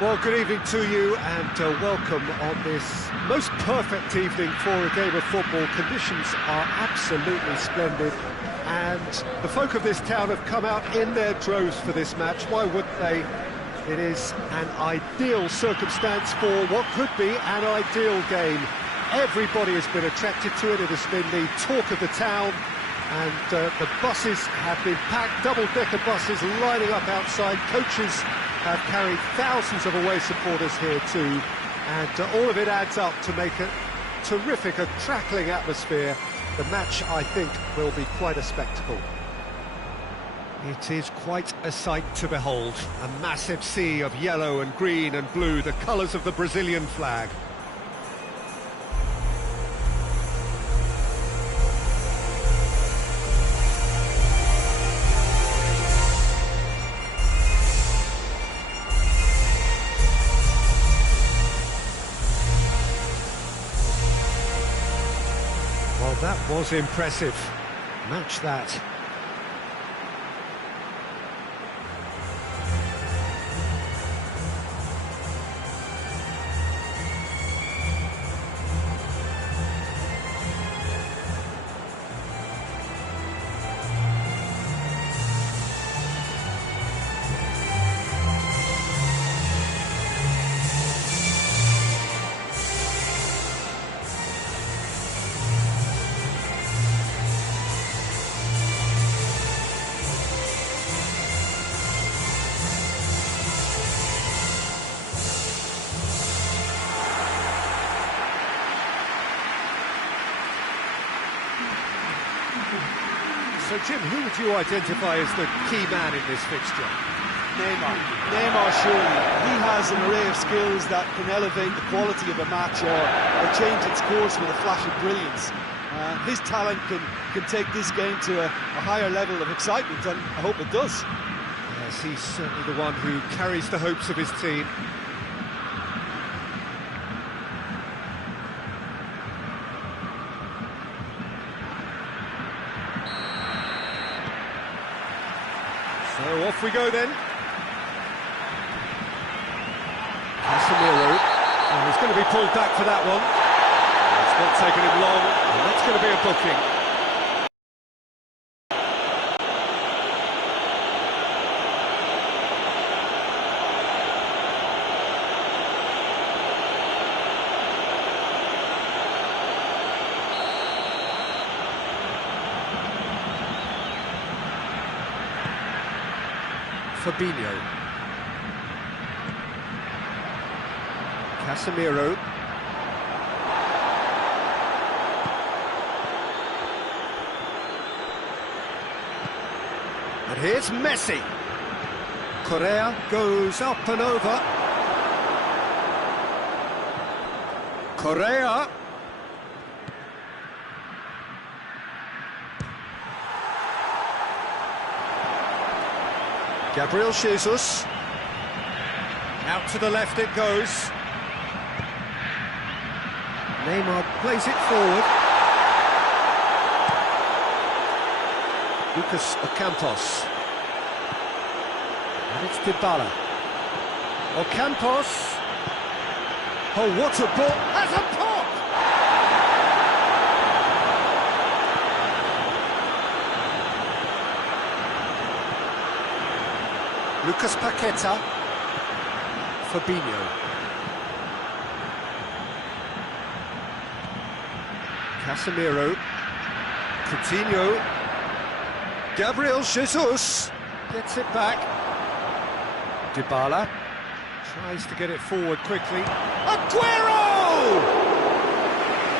Well, good evening to you and welcome on this most perfect evening for a game of football. Conditions are absolutely splendid and the folk of this town have come out in their droves for this match. Why wouldn't they? It is an ideal circumstance for what could be an ideal game. Everybody has been attracted to it. It has been the talk of the town, and the buses have been packed, double-decker buses lining up outside. Coaches have carried thousands of away supporters here too, and all of it adds up to make a terrific, a crackling atmosphere. The match, I think, will be quite a spectacle. It is quite a sight to behold. A massive sea of yellow and green and blue, the colours of the Brazilian flag. Well, that was impressive. Match that. So, Jim, who would you identify as the key man in this fixture? Neymar. Neymar, surely. He has an array of skills that can elevate the quality of a match or change its course with a flash of brilliance. His talent can take this game to a higher level of excitement, and I hope it does. Yes, he's certainly the one who carries the hopes of his team. So off we go then. Casemiro. Oh, he's going to be pulled back for that one. It's not taken him long, and that's going to be a booking. Fabinho. Casemiro. And here's Messi. Correa goes up and over. Correa. Gabriel Jesus. Out to the left it goes. Neymar plays it forward. Lucas Ocampos. And it's Dybala. Ocampos. Oh, what a ball. Has a pop! Lucas Paqueta. Fabinho. Casemiro. Coutinho. Gabriel Jesus gets it back. Dybala tries to get it forward quickly. Aguero!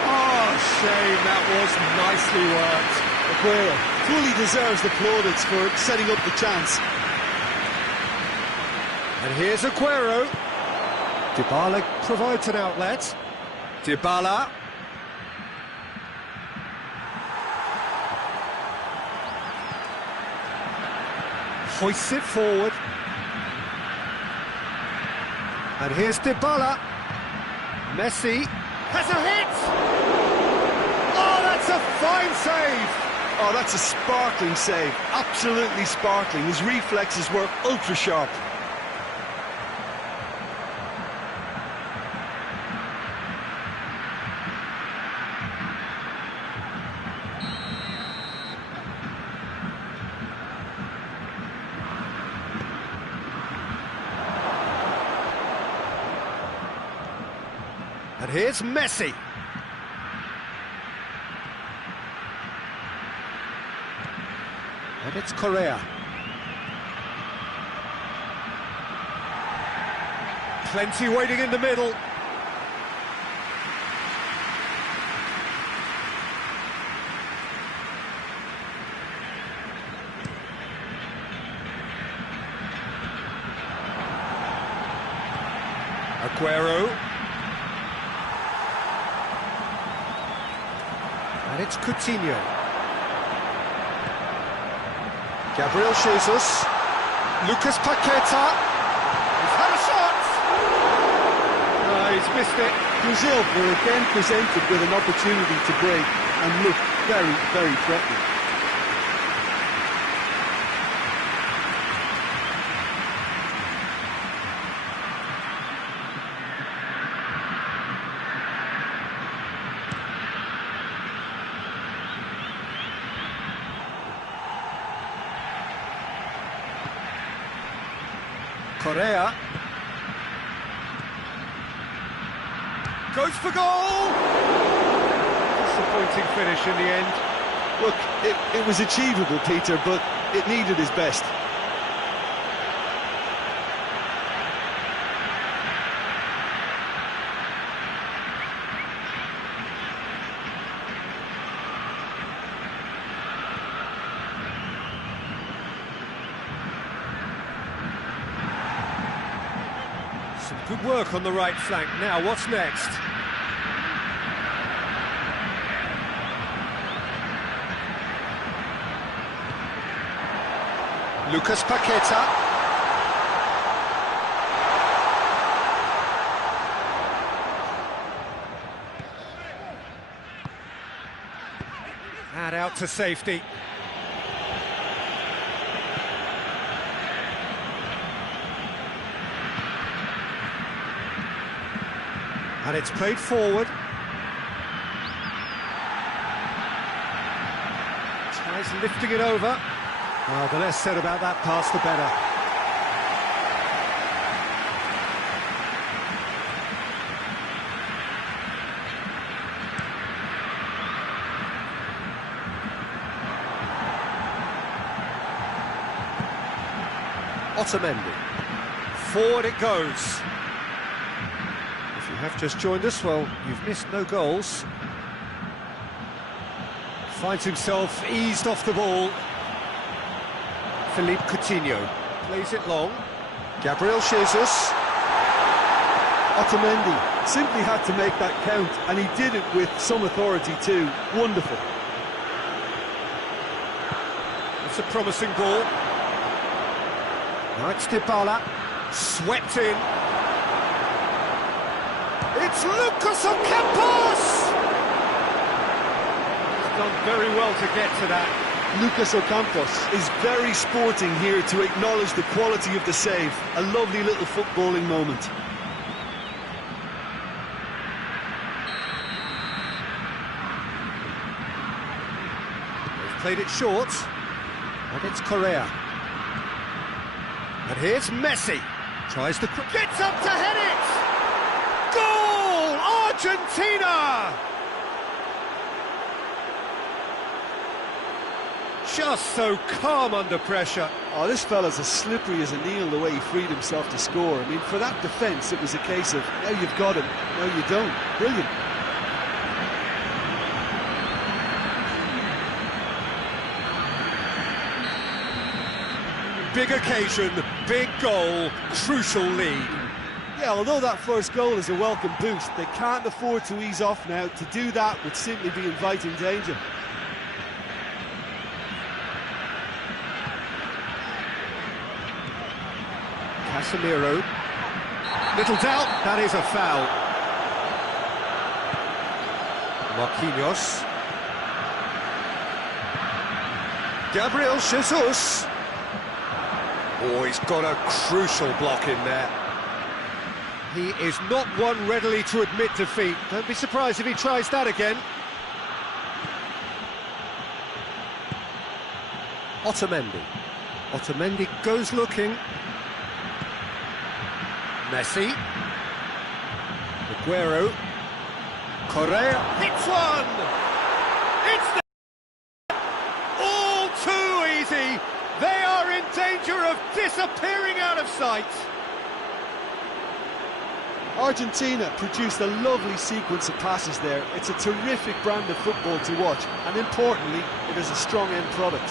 Oh, shame, that was nicely worked. Aguero fully deserves the plaudits for setting up the chance. And here's Aguero. Dybala provides an outlet. Dybala. Hoists it forward. And here's Dybala. Messi has a hit! Oh, that's a fine save! Oh, that's a sparkling save. Absolutely sparkling. His reflexes were ultra-sharp. here's Messi. And it's Correa. Plenty waiting in the middle. Aguero. And it's Coutinho. Gabriel Jesus. Lucas Paqueta. He's had a shot! He's missed it. Brazil were again presented with an opportunity to break and look very, very threatening. Correa goes for goal. Disappointing finish in the end. Look, it was achievable, Peter, but it needed his best. Some good work on the right flank. Now, what's next? Lucas Paqueta. And out to safety. And it's played forward. Tries lifting it over. Well, the less said about that pass, the better. Otamendi. Forward it goes. If you have just joined us, well, you've missed no goals. Finds himself eased off the ball. Philippe Coutinho plays it long. Gabriel Jesus. Otamendi simply had to make that count, and he did it with some authority too. Wonderful. It's a promising ball. Now it's Dybala. Swept in. It's Lucas Ocampos! He's done very well to get to that. Lucas Ocampos is very sporting here to acknowledge the quality of the save. A lovely little footballing moment. They've played it short. And it's Correa. And here's Messi. Tries to... Gets up to head it! Goal! Argentina! Just so calm under pressure. Oh, this fella's as slippery as a needle the way he freed himself to score. I mean, for that defence, it was a case of, now you've got him, now you don't. Brilliant. Big occasion, big goal, crucial lead. Yeah, although that first goal is a welcome boost, they can't afford to ease off now. To do that would simply be inviting danger. Casemiro. Little doubt, that is a foul. Marquinhos. Gabriel Jesus. Oh, he's got a crucial block in there. He is not one readily to admit defeat. Don't be surprised if he tries that again. Otamendi. Otamendi goes looking. Messi. Aguero. Correa hits one! It's all too easy! They are in danger of disappearing out of sight! Argentina produced a lovely sequence of passes there. It's a terrific brand of football to watch, and importantly, it is a strong end product.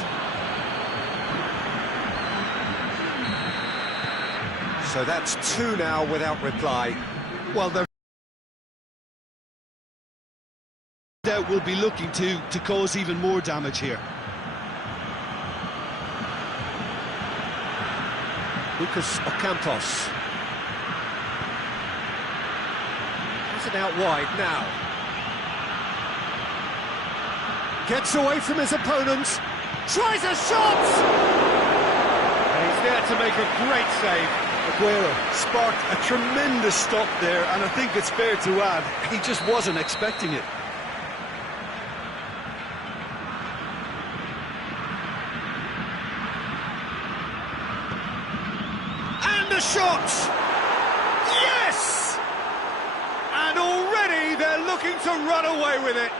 So that's two now without reply. Well, they're doubt will be looking to cause even more damage here. Lucas Ocampos. Has it out wide now. Gets away from his opponents. Tries a shot! And he's there to make a great save. Aguero sparked a tremendous stop there, and I think it's fair to add, he just wasn't expecting it. And a shot! Yes! And already they're looking to run away with it.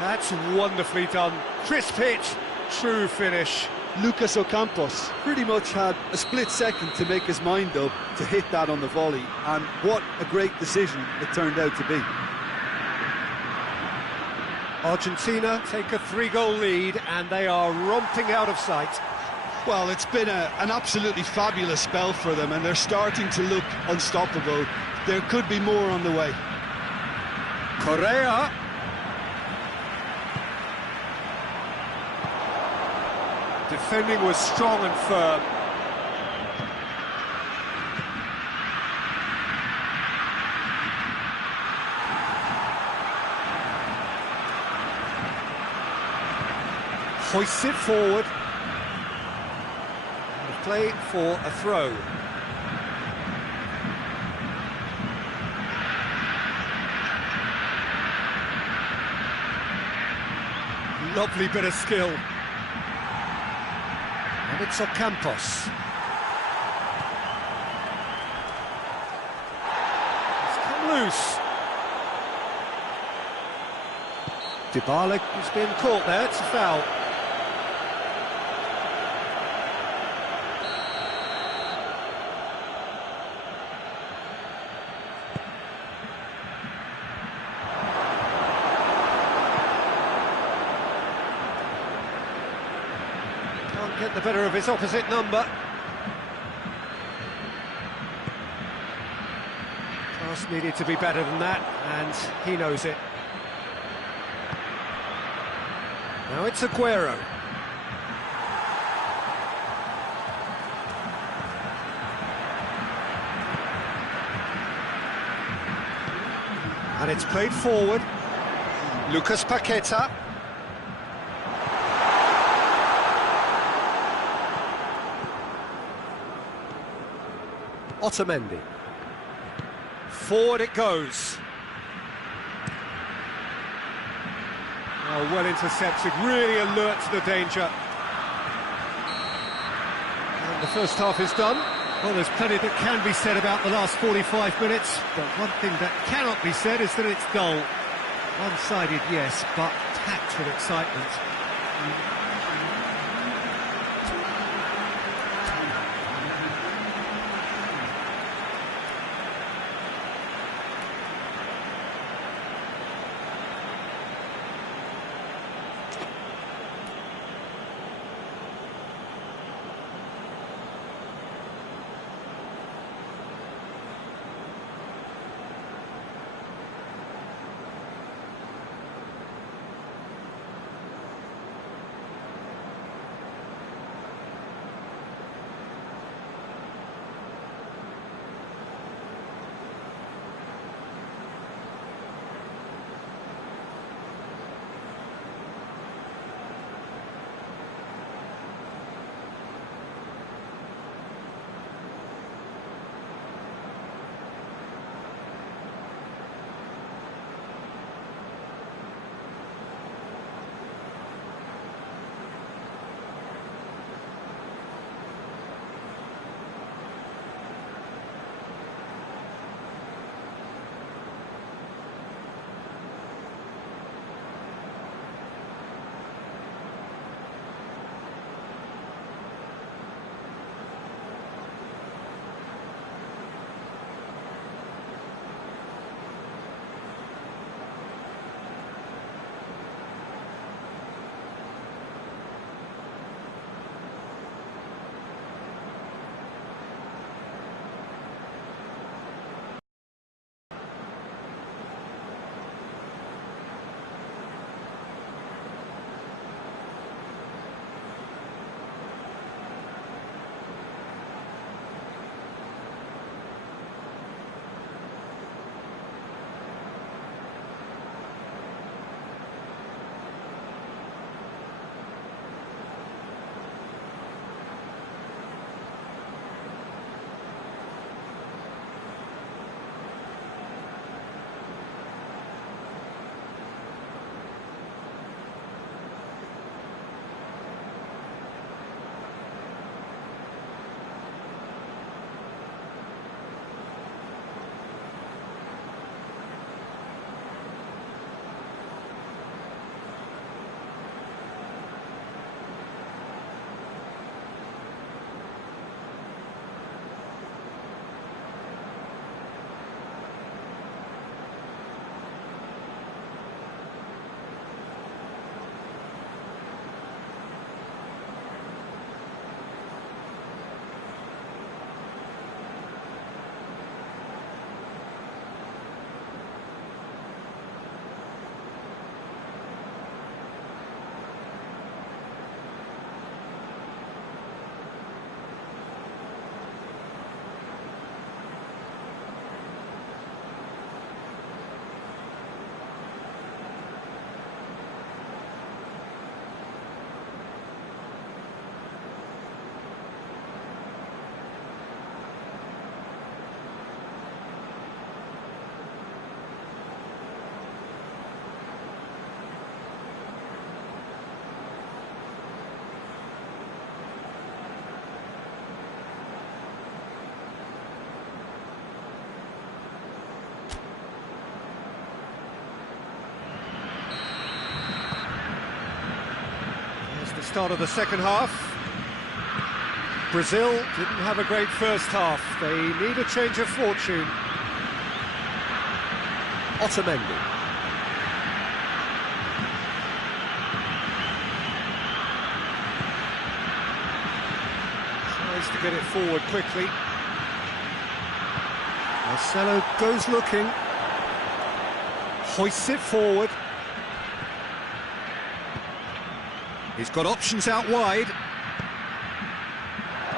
That's wonderfully done. Crisp hit, true finish. Lucas Ocampos pretty much had a split second to make his mind up to hit that on the volley, and what a great decision it turned out to be. Argentina take a 3-goal lead and they are romping out of sight. Well, it's been an absolutely fabulous spell for them, and they're starting to look unstoppable. There could be more on the way. Correa. Defending was strong and firm. Hoists it forward. And play for a throw. Lovely bit of skill. And it's Ocampos. It's come loose. Dybala has been caught there, it's a foul. Get the better of his opposite number. Pass needed to be better than that, and he knows it. Now it's Aguero. And it's played forward. Lucas Paqueta. Otamendi. Forward it goes. Oh, well intercepted, really alert to the danger. And the first half is done. Well, there's plenty that can be said about the last 45 minutes, but one thing that cannot be said is that it's dull. One-sided, yes, but packed with excitement. start of the second half. Brazil didn't have a great first half. They need a change of fortune. Otamendi. Tries to get it forward quickly. Marcelo goes looking. Hoists it forward. He's got options out wide.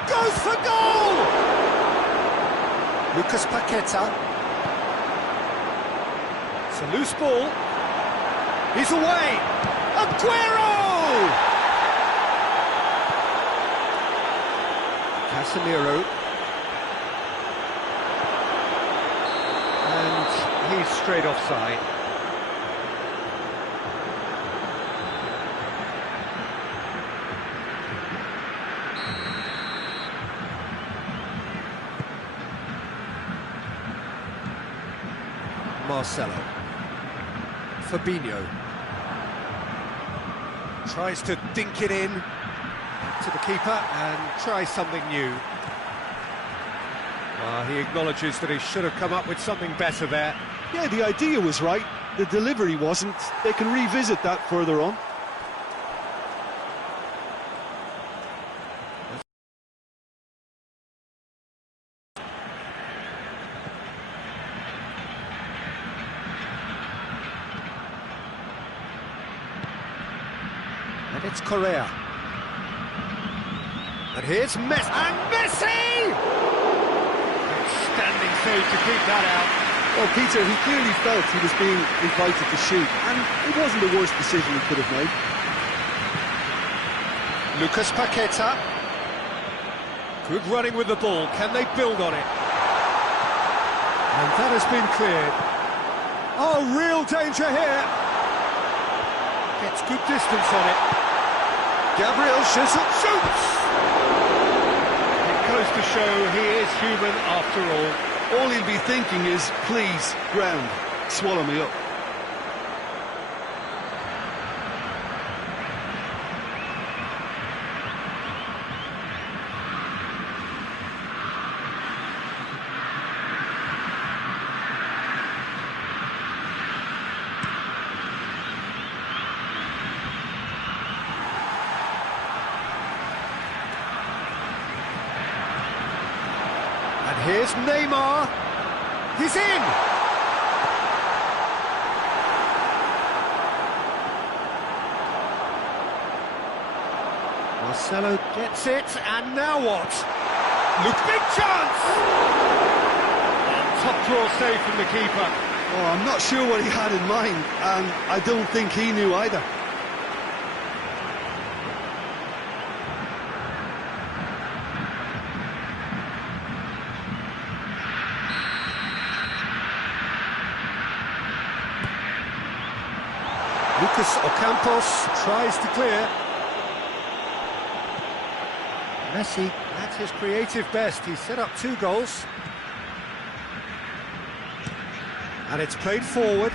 Goes for goal! Lucas Paqueta. It's a loose ball. He's away. Aguero! Casemiro. And he's straight offside. Marcelo. Fabinho. Tries to dink it in to the keeper and try something new. He acknowledges that he should have come up with something better there. Yeah, the idea was right, the delivery wasn't. They can revisit that further on. And it's Correa. And here's Messi. And Messi! Outstanding save to keep that out. Well, Peter, he clearly felt he was being invited to shoot, and it wasn't the worst decision he could have made. Lucas Paqueta. Good running with the ball. Can they build on it? And that has been cleared. Oh, real danger here. Gets good distance on it. Gabriel Jesus shoots! It goes to show he is human after all. All he'll be thinking is, please, ground, swallow me up. And here's Neymar. He's in! Marcelo gets it, and now what? Look, big chance! And top draw save from the keeper. Oh, I'm not sure what he had in mind, and I don't think he knew either. Lucas Ocampos tries to clear. Messi at his creative best. He set up 2 goals. And it's played forward.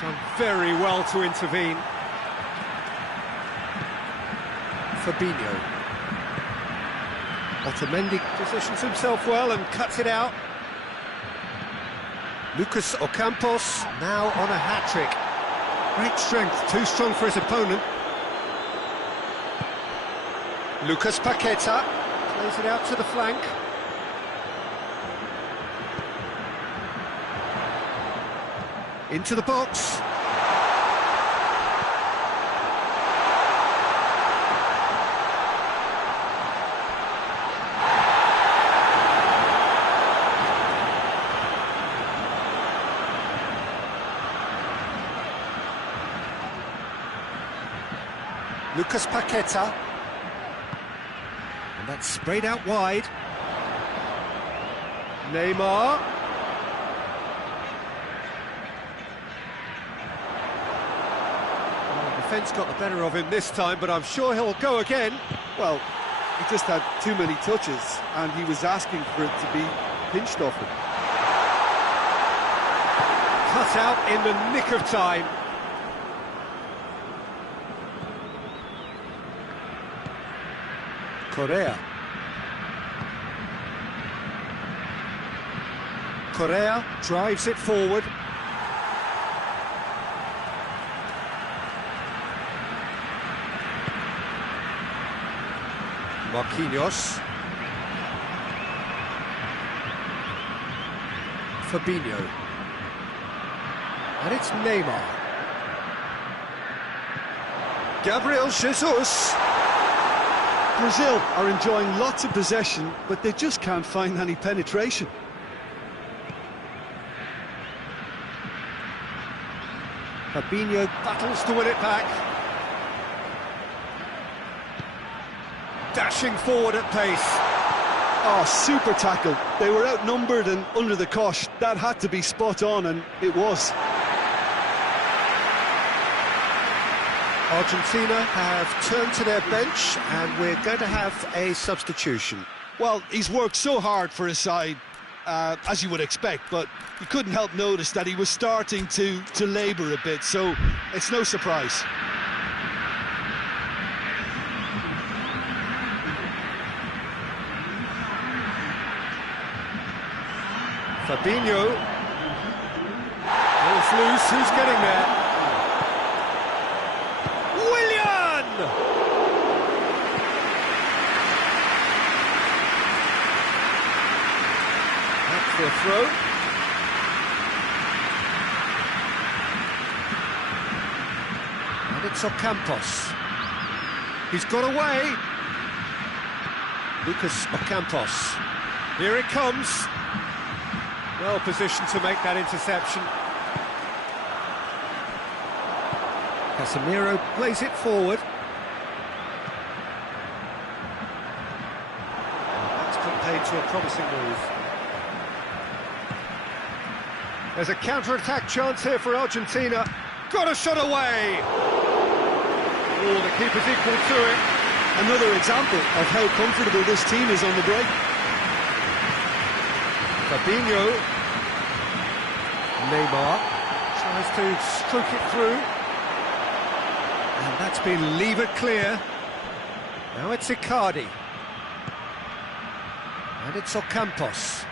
Done very well to intervene. Fabinho. Otamendi positions himself well and cuts it out. Lucas Ocampos now on a hat-trick. Great strength, too strong for his opponent. Lucas Paqueta plays it out to the flank. Into the box. Lucas Paqueta. And that's sprayed out wide. Neymar. Well, the defence got the better of him this time, but I'm sure he'll go again. Well, he just had too many touches, and he was asking for it to be pinched off him. cut out in the nick of time. Correa. Correa drives it forward. Marquinhos. Fabinho. And it's Neymar. Gabriel Jesus. Brazil are enjoying lots of possession, but they just can't find any penetration. Fabinho battles to win it back. Dashing forward at pace. Oh, super tackle. They were outnumbered and under the cosh. That had to be spot on, and it was. Argentina have turned to their bench, and we're going to have a substitution. Well, he's worked so hard for his side, as you would expect, but you couldn't help notice that he was starting to labour a bit, so it's no surprise. Fabinho. Ball's loose, who's getting there? Willian! Back for a throw. And it's Ocampos. He's got away. Lucas Ocampos. Here it comes. Well positioned to make that interception. Casemiro plays it forward. That's put paid to a promising move. There's a counter-attack chance here for Argentina. Got a shot away! Oh, the keeper's equal to it. Another example of how comfortable this team is on the break. Fabinho. Neymar tries to stroke it through. And that's been levered clear. Now it's Icardi. And it's Ocampos.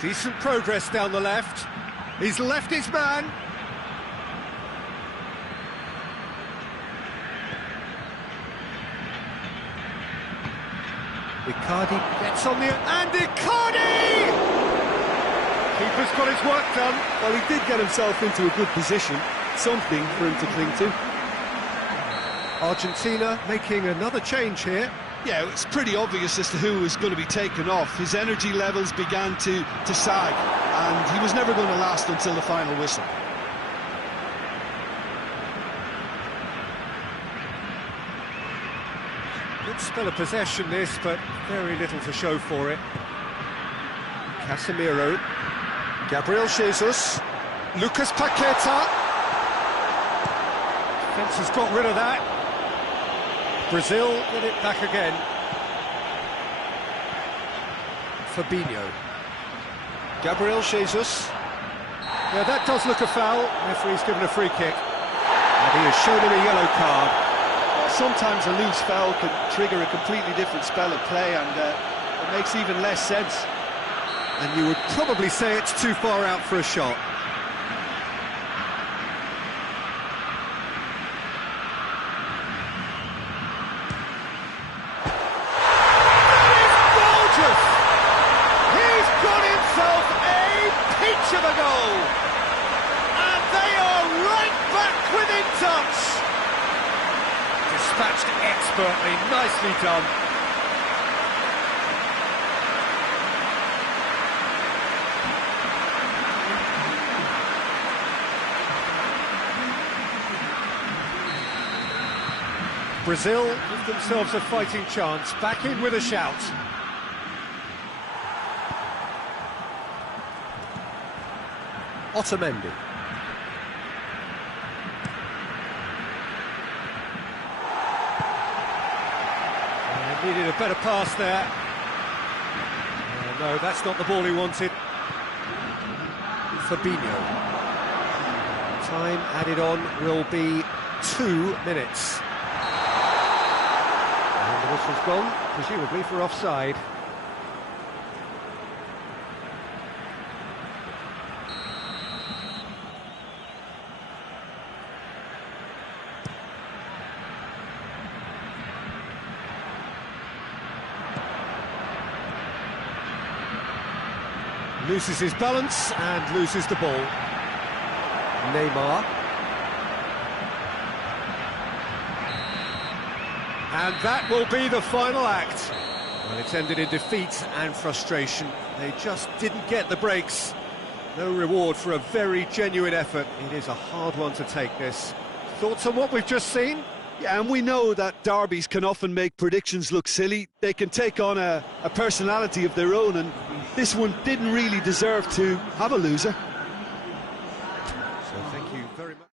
Decent progress down the left. He's left his man. Icardi gets on the... And Icardi! Keeper's got his work done. Well, he did get himself into a good position. Something for him to cling to. Argentina making another change here. Yeah, it's pretty obvious as to who was going to be taken off. His energy levels began to sag, and he was never going to last until the final whistle. Good spell of possession this, but very little to show for it. Casemiro. Gabriel Jesus. Lucas Paqueta. Defence has got rid of that. Brazil get it back again. Fabinho. Gabriel Jesus. Yeah, that does look a foul. Referee's given a free kick. And he has shown him a yellow card. Sometimes a loose foul can trigger a completely different spell of play, and it makes even less sense. And you would probably say it's too far out for a shot. Of a goal, and they are right back within touch. Dispatched expertly, nicely done. Brazil give themselves a fighting chance, back in with a shout. Otamendi. Needed a better pass there. No, that's not the ball he wanted. Fabinho. Time added on will be 2 minutes. And the whistle's gone, presumably for offside. Loses his balance and loses the ball. Neymar. And that will be the final act. Well, it's ended in defeat and frustration. They just didn't get the breaks. No reward for a very genuine effort. It is a hard one to take, this. Thoughts on what we've just seen? Yeah, and we know that derbies can often make predictions look silly. They can take on a personality of their own, and this one didn't really deserve to have a loser. So thank you very much.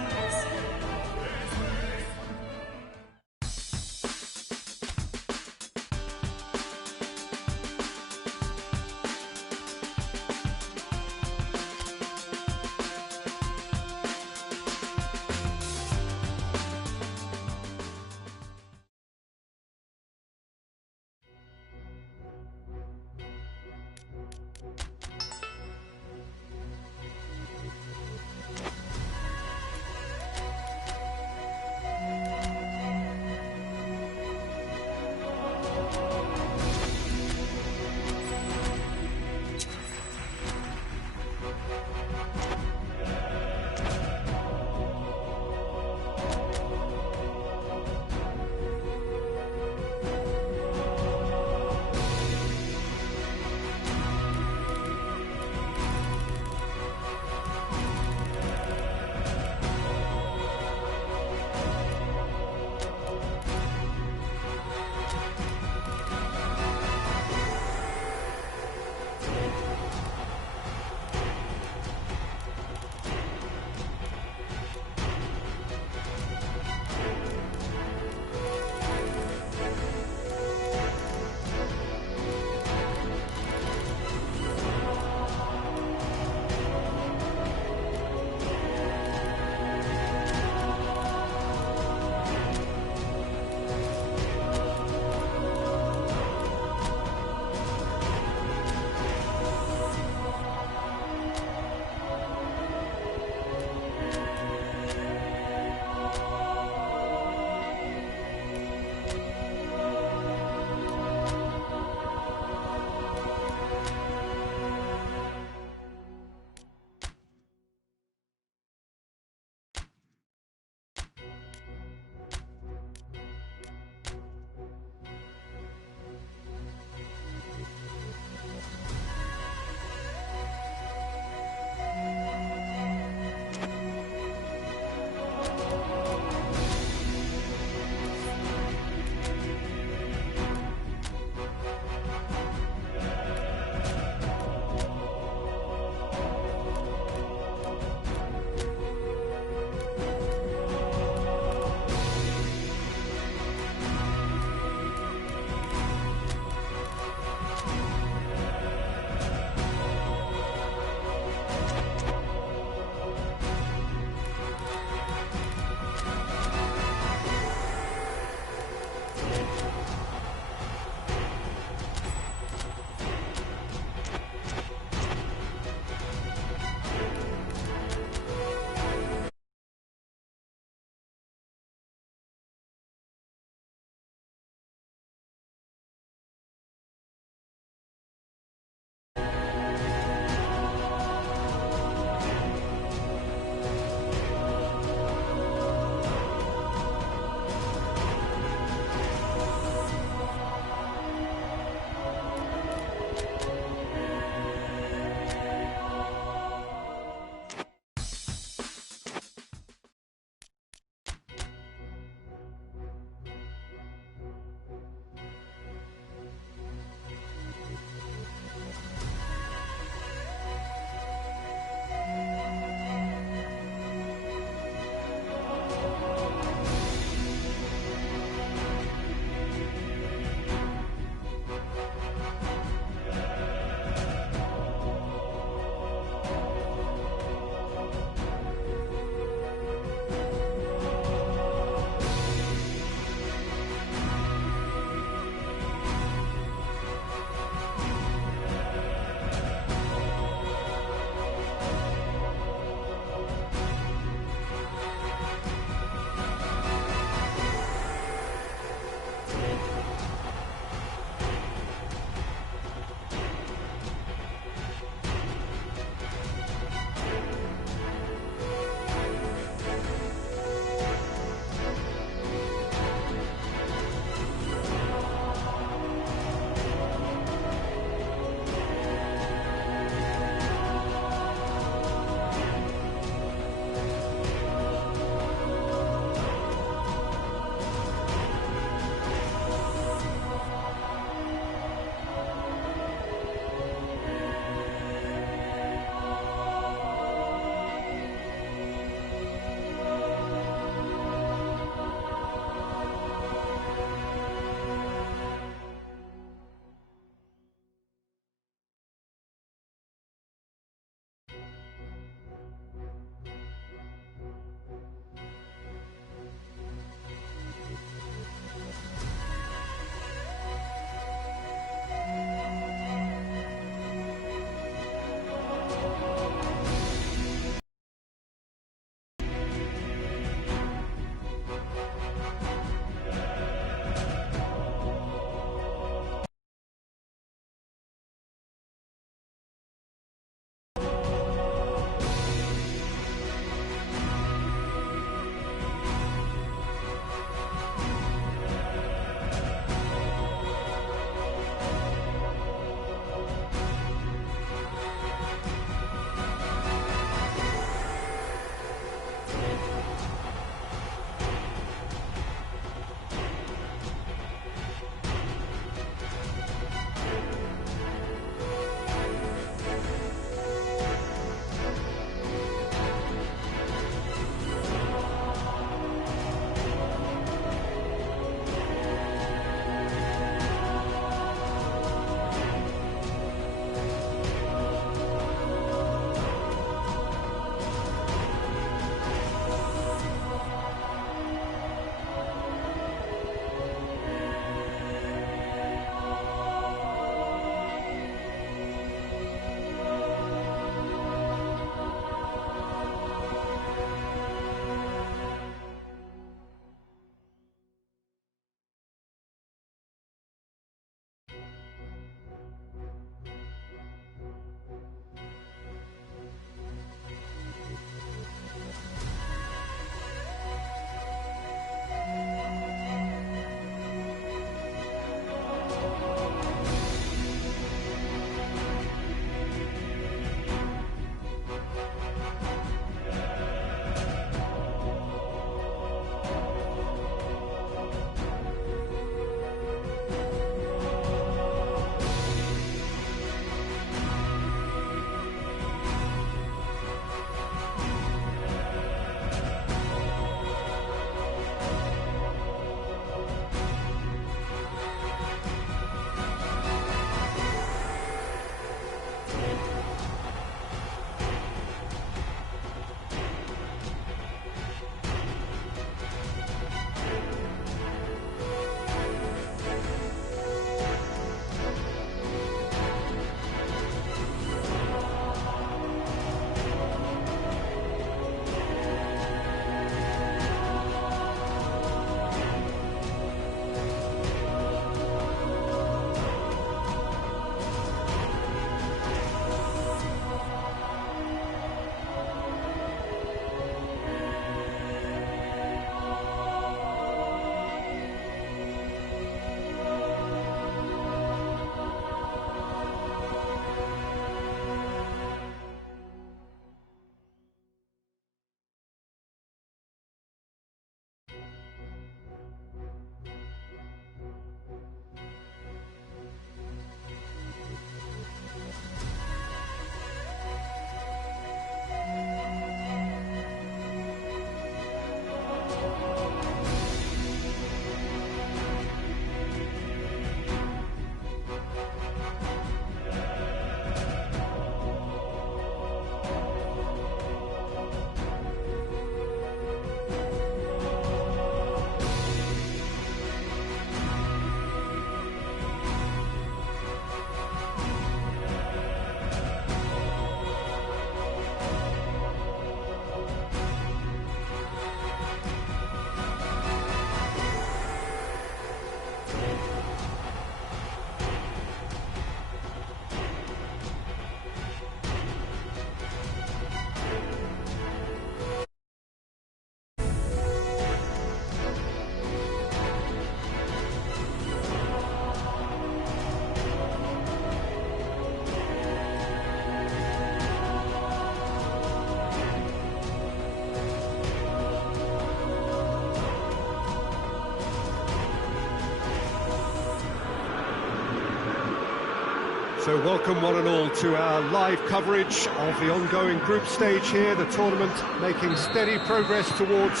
So welcome one and all to our live coverage of the ongoing group stage here, the tournament making steady progress towards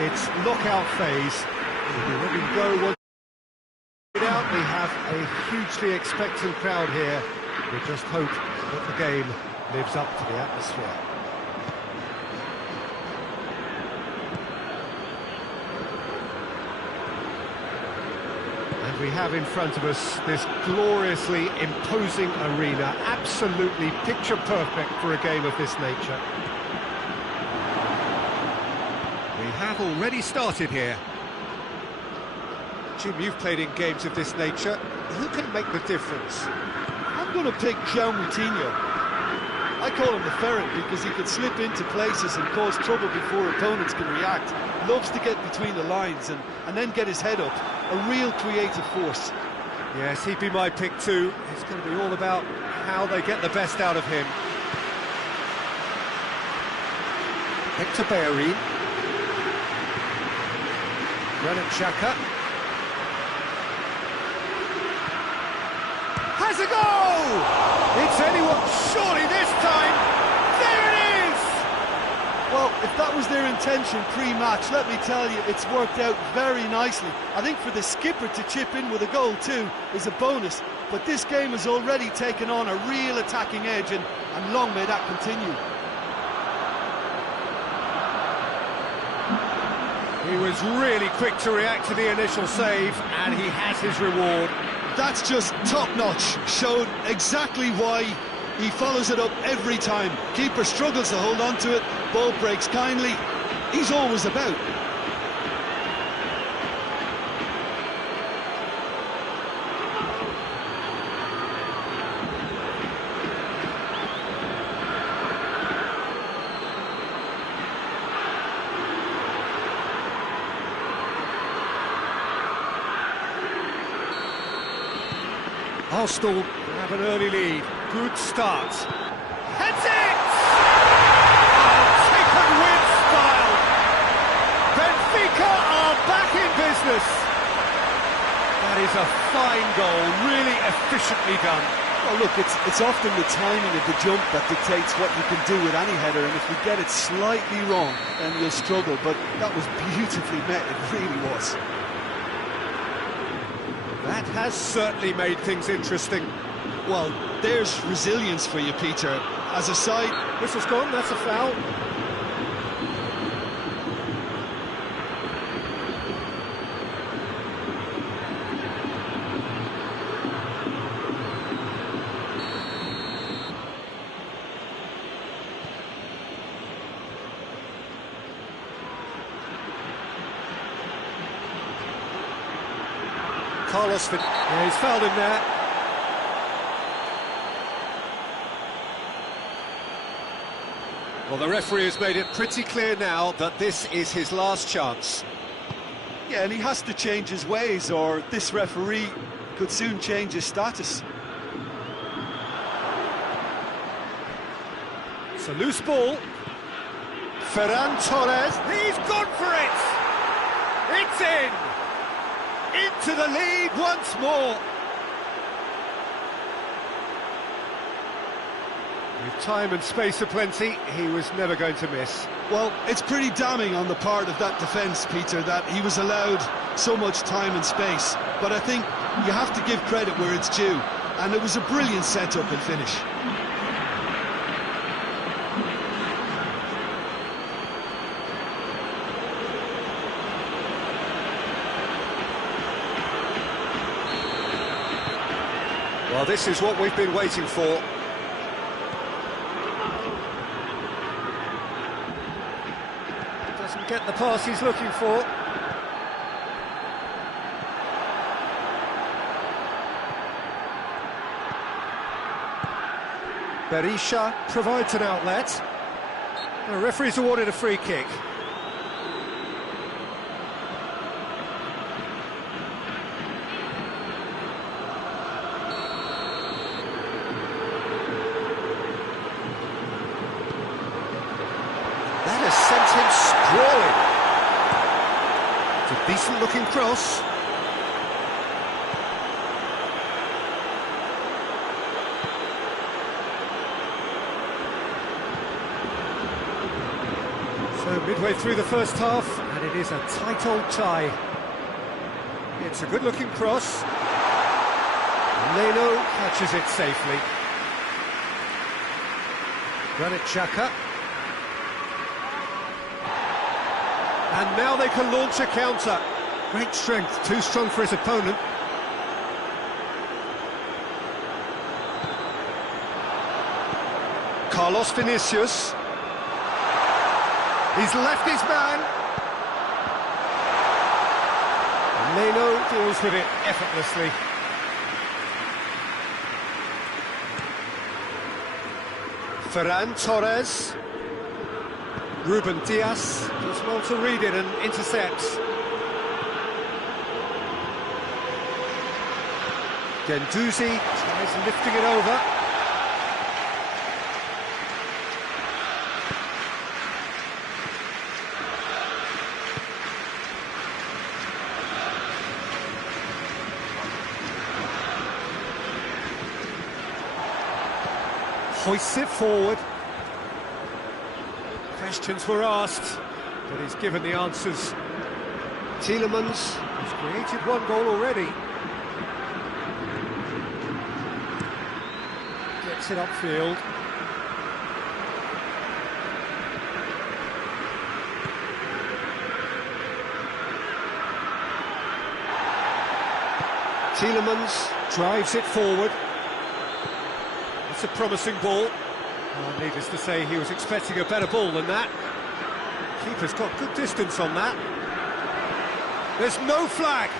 its knockout phase. We'll be ready to go once out. We have a hugely expectant crowd here. We just hope that the game lives up to the atmosphere. And we have in front of us this gloriously imposing arena, absolutely picture perfect for a game of this nature. We have already started here. Jim, you've played in games of this nature. Who can make the difference? I'm going to pick Moutinho. I call him the ferret because he can slip into places and cause trouble before opponents can react. Loves to get between the lines and then get his head up. A real creative force. Yes, he'd be my pick too. It's going to be all about how they get the best out of him. Hector Bellerin. Granit Xhaka. Has a goal! It's anyone, surely this time! There it is! Well, if that was their intention pre-match, let me tell you, it's worked out very nicely. I think for the skipper to chip in with a goal too is a bonus, but this game has already taken on a real attacking edge, and long may that continue. He was really quick to react to the initial save, and he has his reward. That's just top-notch, showed exactly why he follows it up every time. Keeper struggles to hold on to it, ball breaks kindly. He's always about. Arsenal have an early lead. Good start. Heads it! Oh, taken with style. Benfica are back in business. That is a fine goal, really efficiently done. Well, look, it's often the timing of the jump that dictates what you can do with any header, and if you get it slightly wrong, then you'll struggle. But that was beautifully met, it really was. That has certainly made things interesting. Well, there's resilience for you, Peter. As a side... Whistle's gone, that's a foul. Carlos, yeah, he's fouled him there. Well, the referee has made it pretty clear now that this is his last chance. Yeah, and he has to change his ways, or this referee could soon change his status. It's a loose ball. Ferran Torres, he's gone for it! It's in! Into the lead once more. With time and space aplenty, he was never going to miss. Well, it's pretty damning on the part of that defence, Peter, that he was allowed so much time and space. But I think you have to give credit where it's due, and it was a brilliant set-up and finish. Well, this is what we've been waiting for. Doesn't get the pass he's looking for. Berisha provides an outlet. The referee's awarded a free kick. That has sent him sprawling. It's a decent-looking cross. Midway through the first half, and it is a tight old tie. It's a good-looking cross. Leno catches it safely. Granit Xhaka. And now they can launch a counter. Great strength, too strong for his opponent. Carlos Vinicius. He's left his man. Leno deals with it effortlessly. Ferran Torres. Ruben Dias does well to read it and intercepts. Guendouzi tries lifting it over. Hoists it forward. Questions were asked, but he's given the answers. Tielemans has created one goal already. Gets it upfield. Tielemans drives it forward. It's a promising ball. Well, needless to say, he was expecting a better ball than that. Keeper's got good distance on that. There's no flag.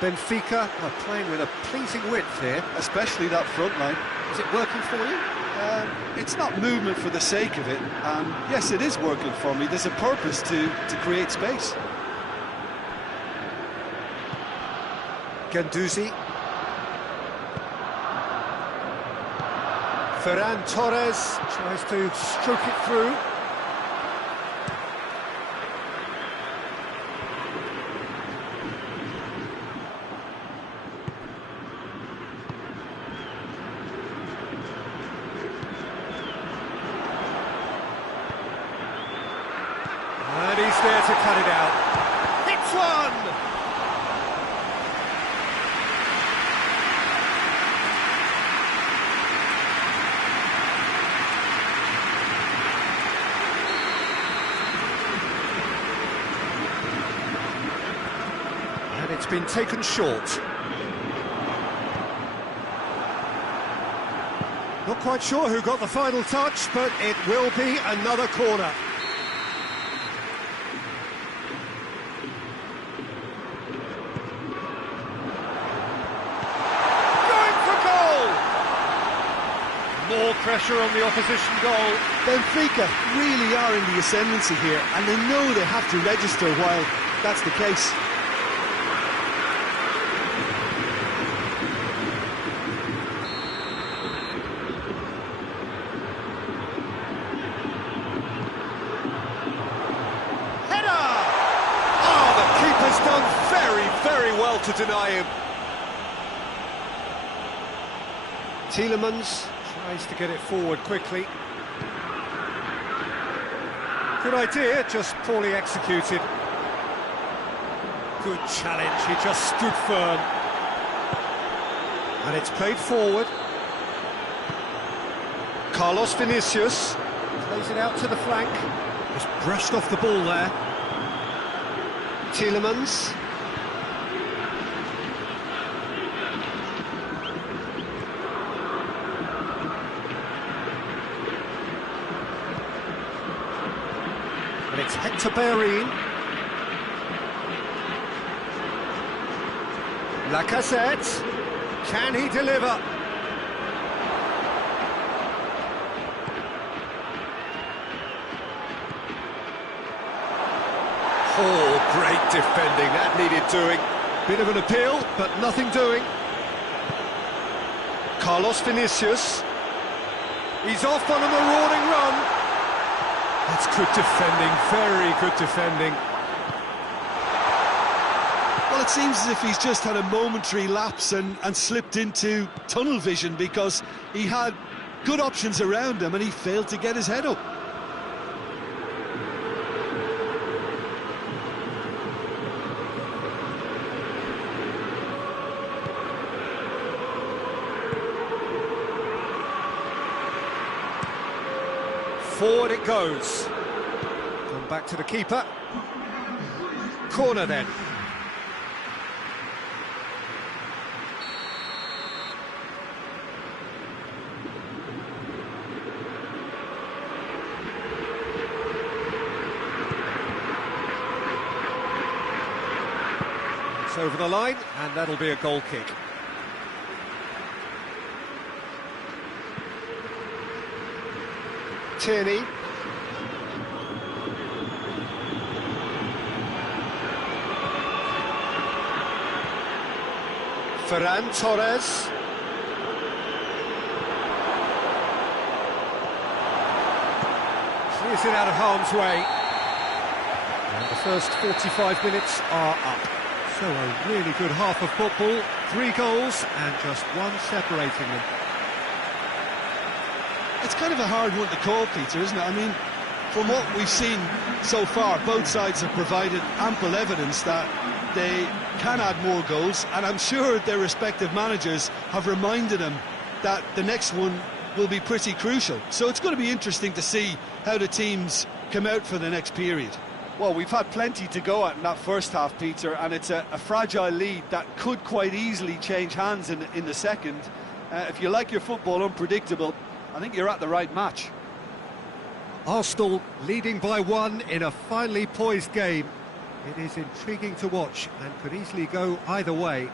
Benfica are playing with a pleasing width here. Especially that front line. Is it working for you? It's not movement for the sake of it. Yes, it is working for me. There's a purpose to create space. Guendouzi. Ferran Torres tries to stroke it through. And he's there to cut it out. Hits one! And it's been taken short. Not quite sure who got the final touch, but it will be another corner. More pressure on the opposition goal. Benfica really are in the ascendancy here, and they know they have to register while that's the case. Header! Oh, the keeper's done very, very well to deny him. Tielemans tries to get it forward quickly. Good idea, just poorly executed. Good challenge, he just stood firm. And it's played forward. Carlos Vinicius plays it out to the flank. Just brushed off the ball there. Tielemans. And it's Hector Bellerin. Lacazette. Can he deliver? Oh, great defending. That needed doing. Bit of an appeal, but nothing doing. Carlos Vinicius. He's off on a marauding run. That's good defending, very good defending. Well, it seems as if he's just had a momentary lapse and slipped into tunnel vision, because he had good options around him and he failed to get his head up. Forward it goes. Come back to the keeper. Corner then. It's over the line, and that'll be a goal kick. Tierney. Ferran Torres. Clears it out of harm's way. And the first 45 minutes are up. So a really good half of football. 3 goals and just one separating them. It's kind of a hard one to call, Peter, isn't it? I mean, from what we've seen so far, both sides have provided ample evidence that they can add more goals, and I'm sure their respective managers have reminded them that the next one will be pretty crucial. So it's going to be interesting to see how the teams come out for the next period. Well, we've had plenty to go at in that first half, Peter, and it's a fragile lead that could quite easily change hands in the second. If you like your football unpredictable, I think you're at the right match. Arsenal leading by 1 in a finely poised game. It is intriguing to watch and could easily go either way.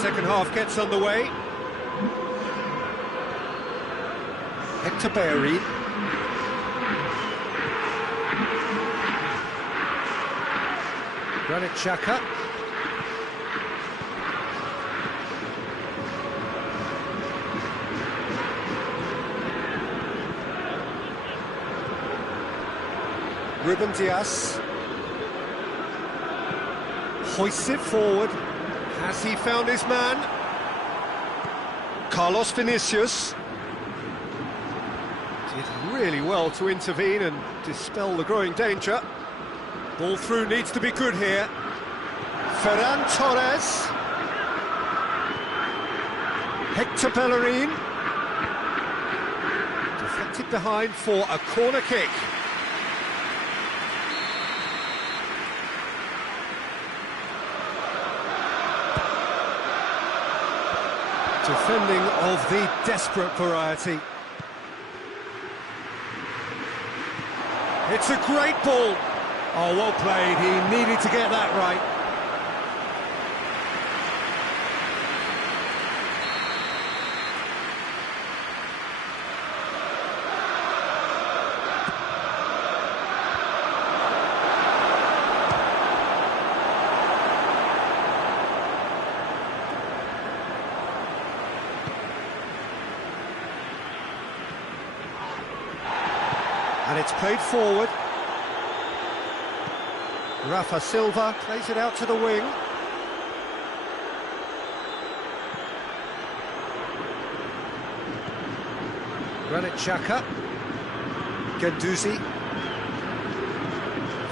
second half gets underway. Hector Berry. Granit Xhaka. Ruben Dias hoists it forward. Has he found his man? Carlos Vinicius did really well to intervene and dispel the growing danger. Ball through needs to be good here. Ferran Torres. Hector Bellerin. Deflected behind for a corner kick. Defending of the desperate variety. It's a great ball. Oh, well played. He needed to get that right. And it's played forward. Rafa Silva plays it out to the wing. Granit Xhaka. Guendouzi.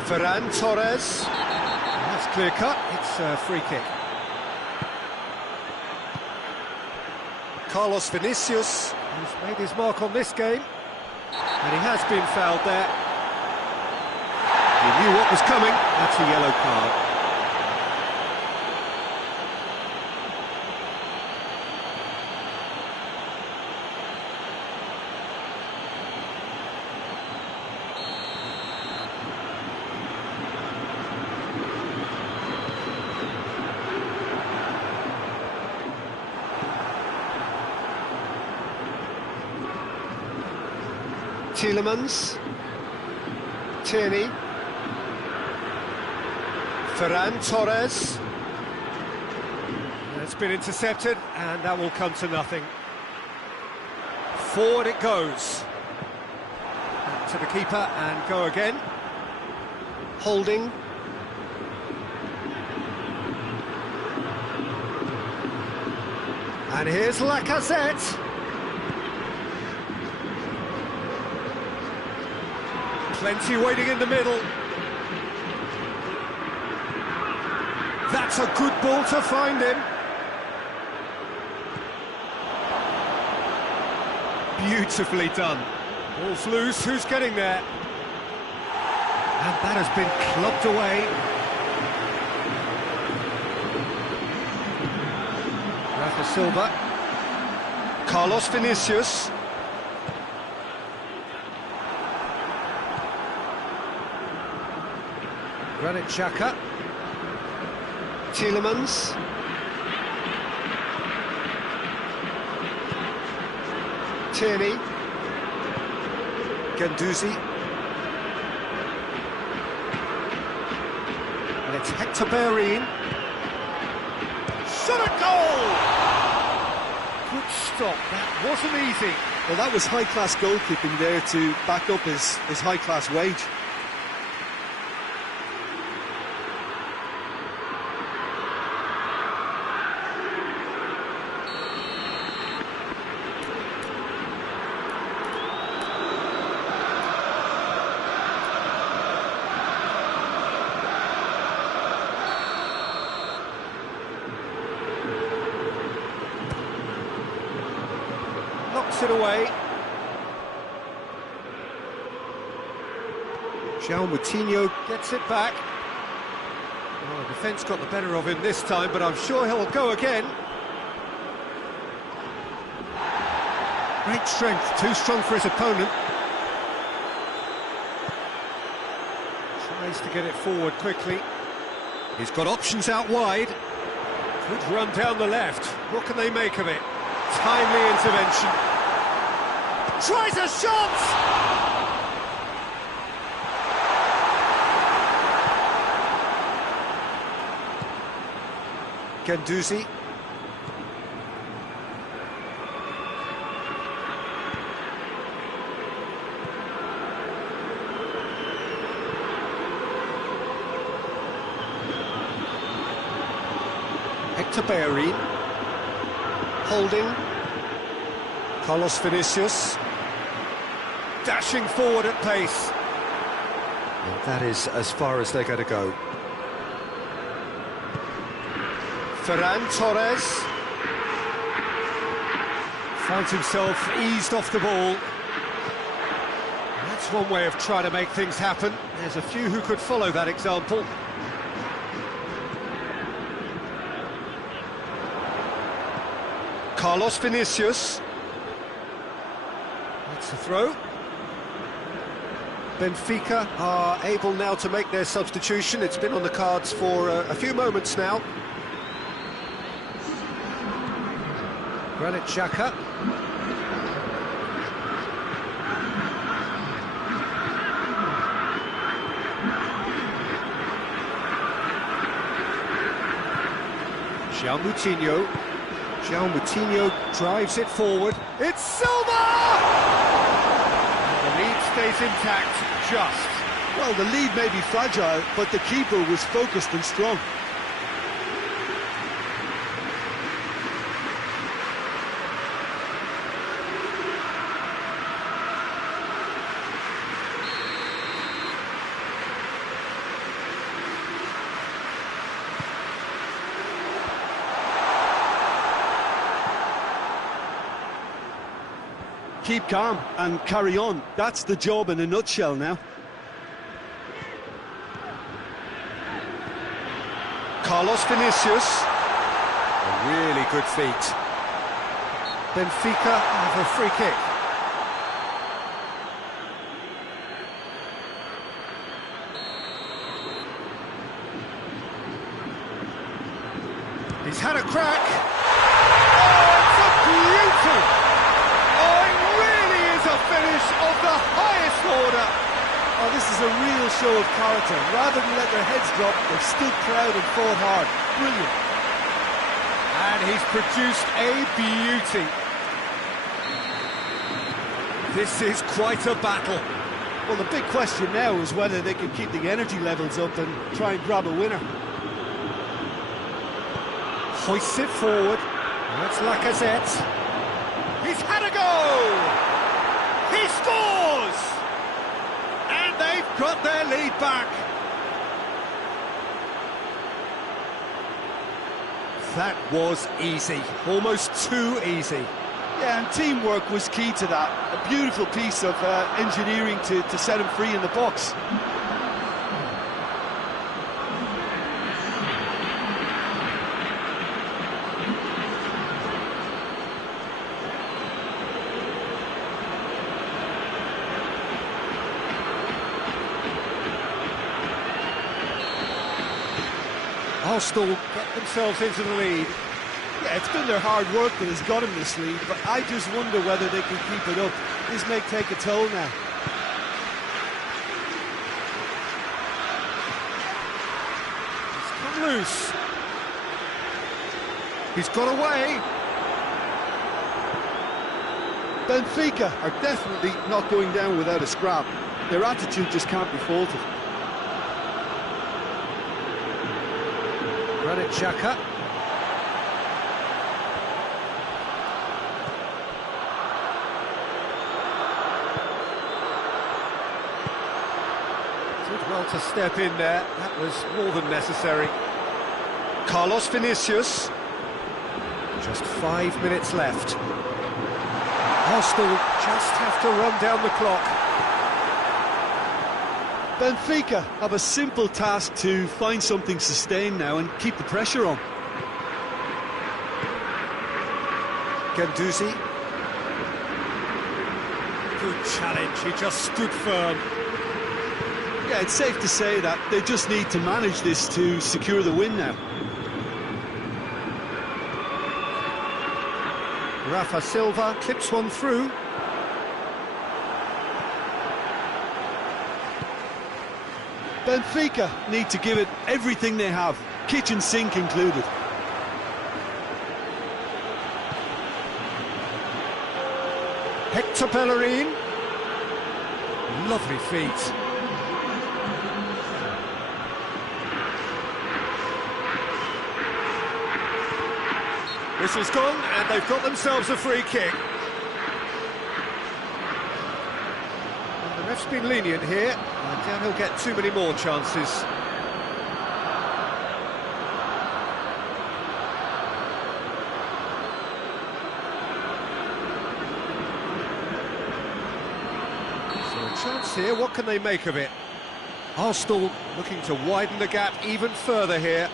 Ferran Torres. That's clear cut. It's a free kick. Carlos Vinicius, who's made his mark on this game. And he has been fouled there. He knew what was coming. That's a yellow card. Tielemans. Tierney. Ferran Torres. It's been intercepted, and that will come to nothing. Forward it goes. Back to the keeper, and go again. Holding. And here's Lacazette. Plenty waiting in the middle. That's a good ball to find him. Beautifully done. Ball's loose, who's getting there? And that has been clubbed away. Rafa Silva. Carlos Vinicius. Granit Xhaka. Tielemans. Tierney. Guendouzi. And it's Hector Bellerin. Shot a goal! Good stop, that wasn't easy. Well, that was high-class goalkeeping there to back up his high-class wage. Knocks it away. João Moutinho gets it back. Oh, the defence got the better of him this time, but I'm sure he'll go again. Great strength, too strong for his opponent. Tries to get it forward quickly. He's got options out wide. Good run down the left. What can they make of it? Timely intervention. Tries a shot! Ganduzi. Hector Bellerin. Holding. Carlos Vinicius. Dashing forward at pace. And that is as far as they're going to go. Ferran Torres finds himself eased off the ball. That's one way of trying to make things happen. There's a few who could follow that example. Carlos Vinicius. That's the throw. Benfica are able now to make their substitution. It's been on the cards for a few moments now. Granit Xhaka. João Moutinho. João Moutinho drives it forward. It's Silva! The lead stays intact, just. Well, the lead may be fragile, but the keeper was focused and strong. Keep calm and carry on. That's the job in a nutshell now. Carlos Vinicius. A really good feat. Benfica have a free kick. He's had a crack. Oh, it's a beauty! Finish of the highest order. Oh, this is a real show of character. Rather than let their heads drop, they've stood proud and fought hard. Brilliant. And he's produced a beauty. This is quite a battle. Well, the big question now is whether they can keep the energy levels up and try and grab a winner. Hoists it forward. That's Lacazette. He's had a go! He scores! And they've got their lead back. That was easy, almost too easy. Yeah, and teamwork was key to that. A beautiful piece of engineering to set him free in the box. Arsenal get themselves into the lead. Yeah, it's been their hard work that has got them this lead, but I just wonder whether they can keep it up. This may take a toll now. He's come loose. He's got away. Benfica are definitely not going down without a scrap. Their attitude just can't be faulted. Granit Xhaka. Did well to step in there. That was more than necessary. Carlos Vinicius. Just 5 minutes left. Arsenal just have to run down the clock. Benfica have a simple task to find something sustained now and keep the pressure on. Ganduzi. Good challenge, he just stood firm. Yeah, it's safe to say that they just need to manage this to secure the win now. Rafa Silva clips one through. Benfica need to give it everything they have, kitchen sink included. Hector Bellerin. Lovely feet. Whistle's gone, and they've got themselves a free kick. And the ref's been lenient here. I doubt he'll get too many more chances. Chance here, what can they make of it? Arsenal looking to widen the gap even further here.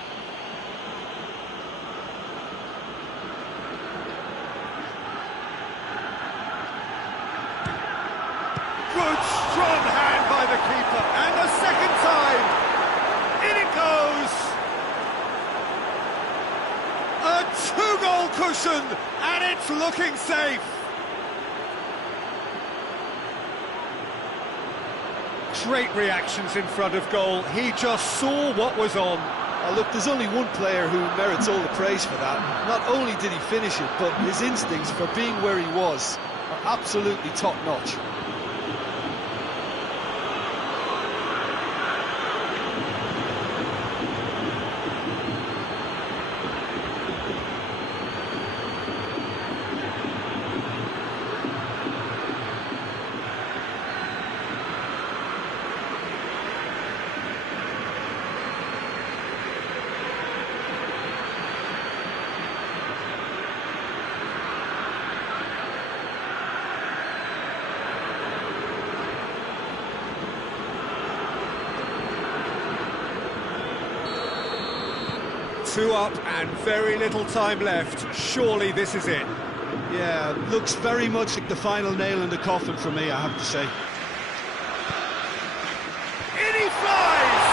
Good strong hand by the keeper, and a second time! In it goes! A two-goal cushion, and it's looking safe! Great reactions in front of goal. He just saw what was on. Oh, look, there's only one player who merits all the praise for that. Not only did he finish it, but his instincts for being where he was are absolutely top-notch. Two up and very little time left. Surely this is it. Yeah, looks very much like the final nail in the coffin for me, I have to say. In he flies!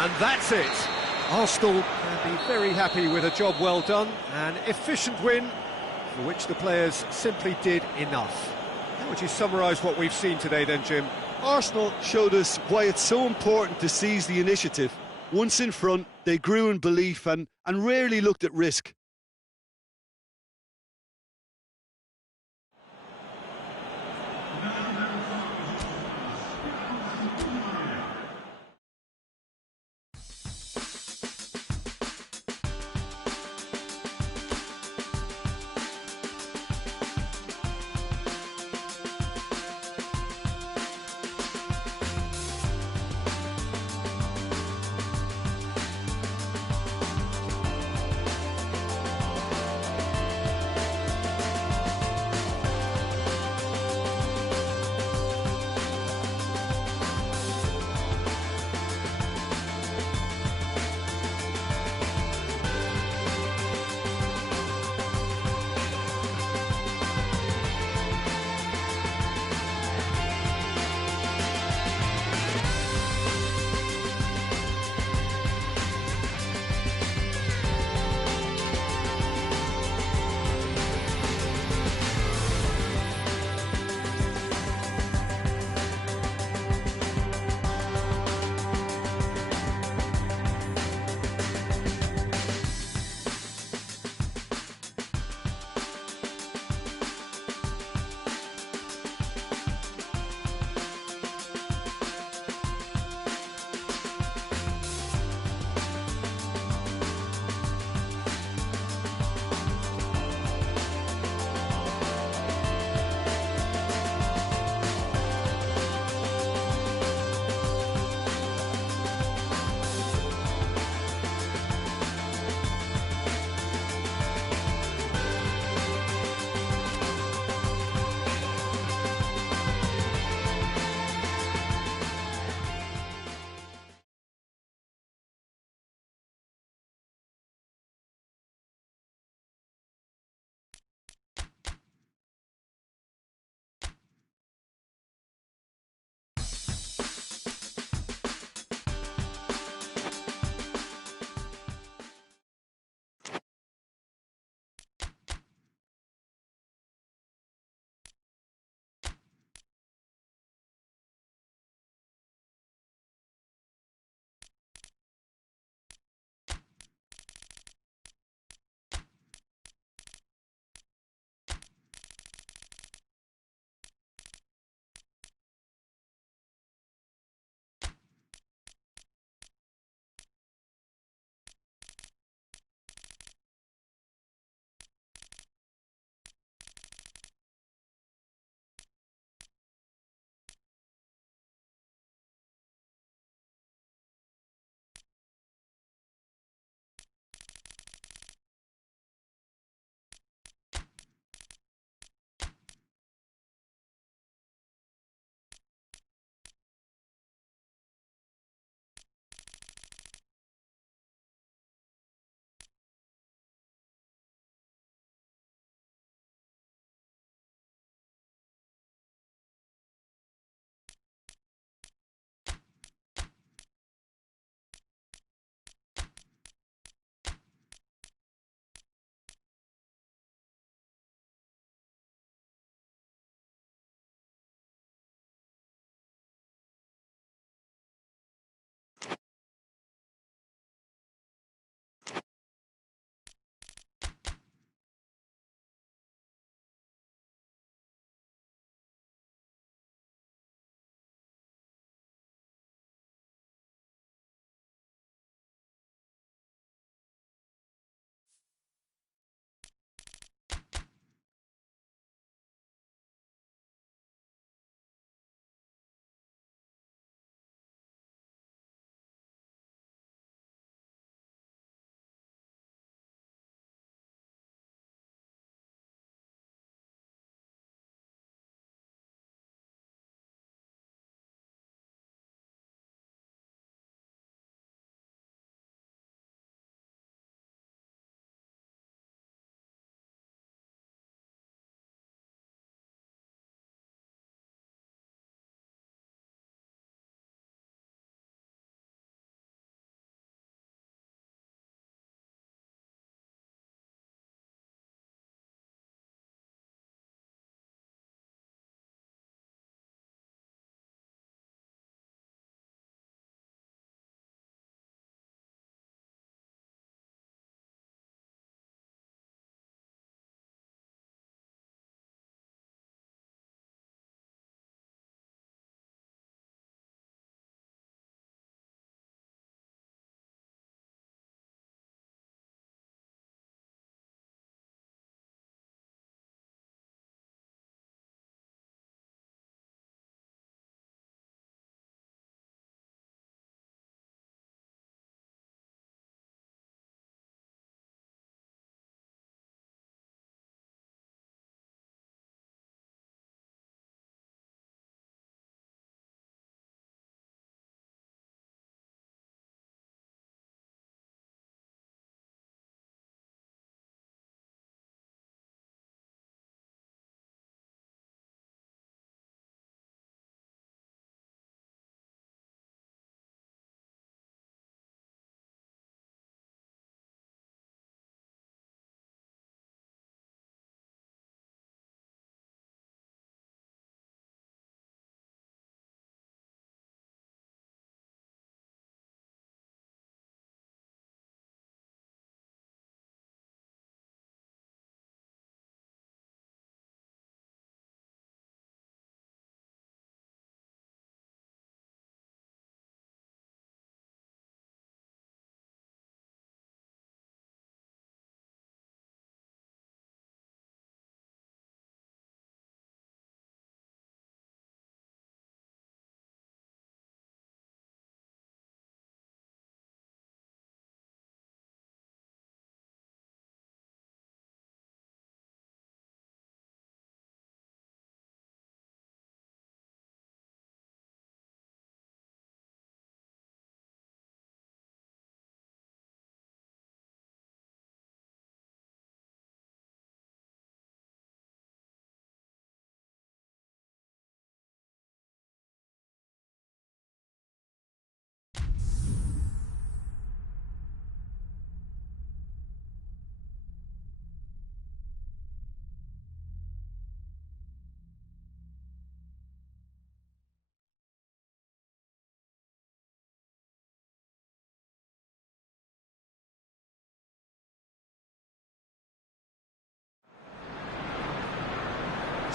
And that's it. Arsenal can be very happy with a job well done, an efficient win for which the players simply did enough. How would you summarise what we've seen today then, Jim? Arsenal showed us why it's so important to seize the initiative. Once in front, they grew in belief and rarely looked at risk.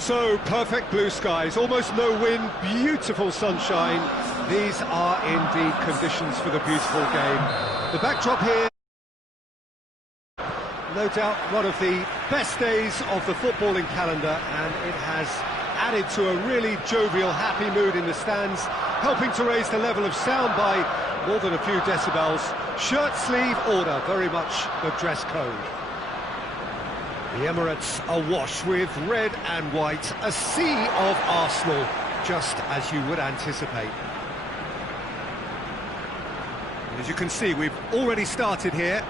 So, perfect blue skies, almost no wind, beautiful sunshine. These are indeed conditions for the beautiful game. The backdrop here, no doubt one of the best days of the footballing calendar, and it has added to a really jovial, happy mood in the stands, helping to raise the level of sound by more than a few decibels. Shirt sleeve order, very much the dress code. The Emirates awash with red and white, a sea of Arsenal, just as you would anticipate. As you can see, we've already started here.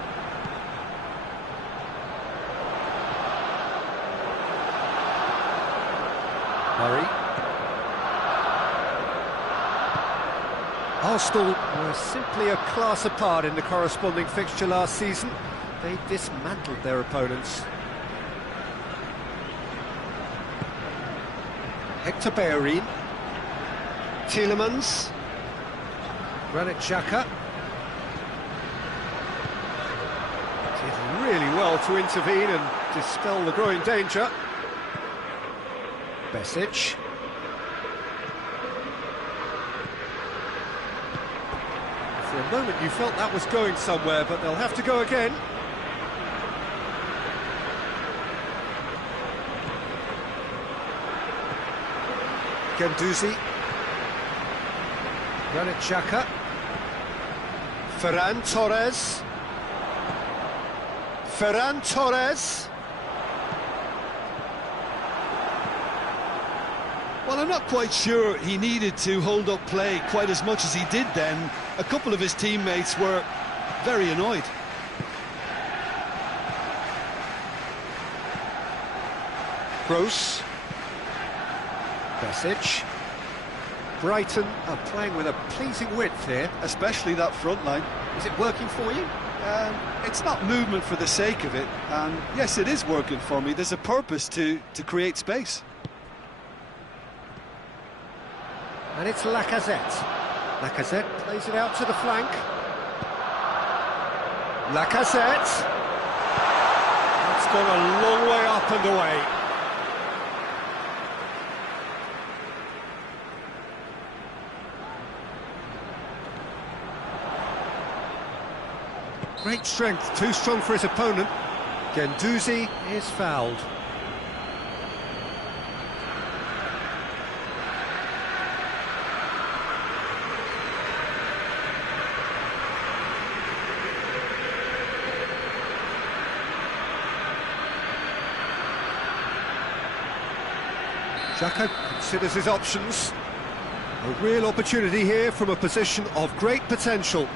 Murray. Arsenal were simply a class apart in the corresponding fixture last season. They dismantled their opponents. Hector Bellerin, Tielemans, Granit Xhaka. Did really well to intervene and dispel the growing danger. Besic. For a moment you felt that was going somewhere, but they'll have to go again. Guendouzi, Granit Xhaka, Ferran Torres. Well, I'm not quite sure he needed to hold up play quite as much as he did then. A couple of his teammates were very annoyed. Kroos. Besic. Brighton are playing with a pleasing width here. Especially that front line. Is it working for you? It's not movement for the sake of it, and yes, it is working for me. There's a purpose to create space. And it's Lacazette. Lacazette plays it out to the flank. Lacazette. It's gone a long way up and away. Great strength, too strong for his opponent. Guendouzi is fouled. Xhaka considers his options. A real opportunity here from a position of great potential.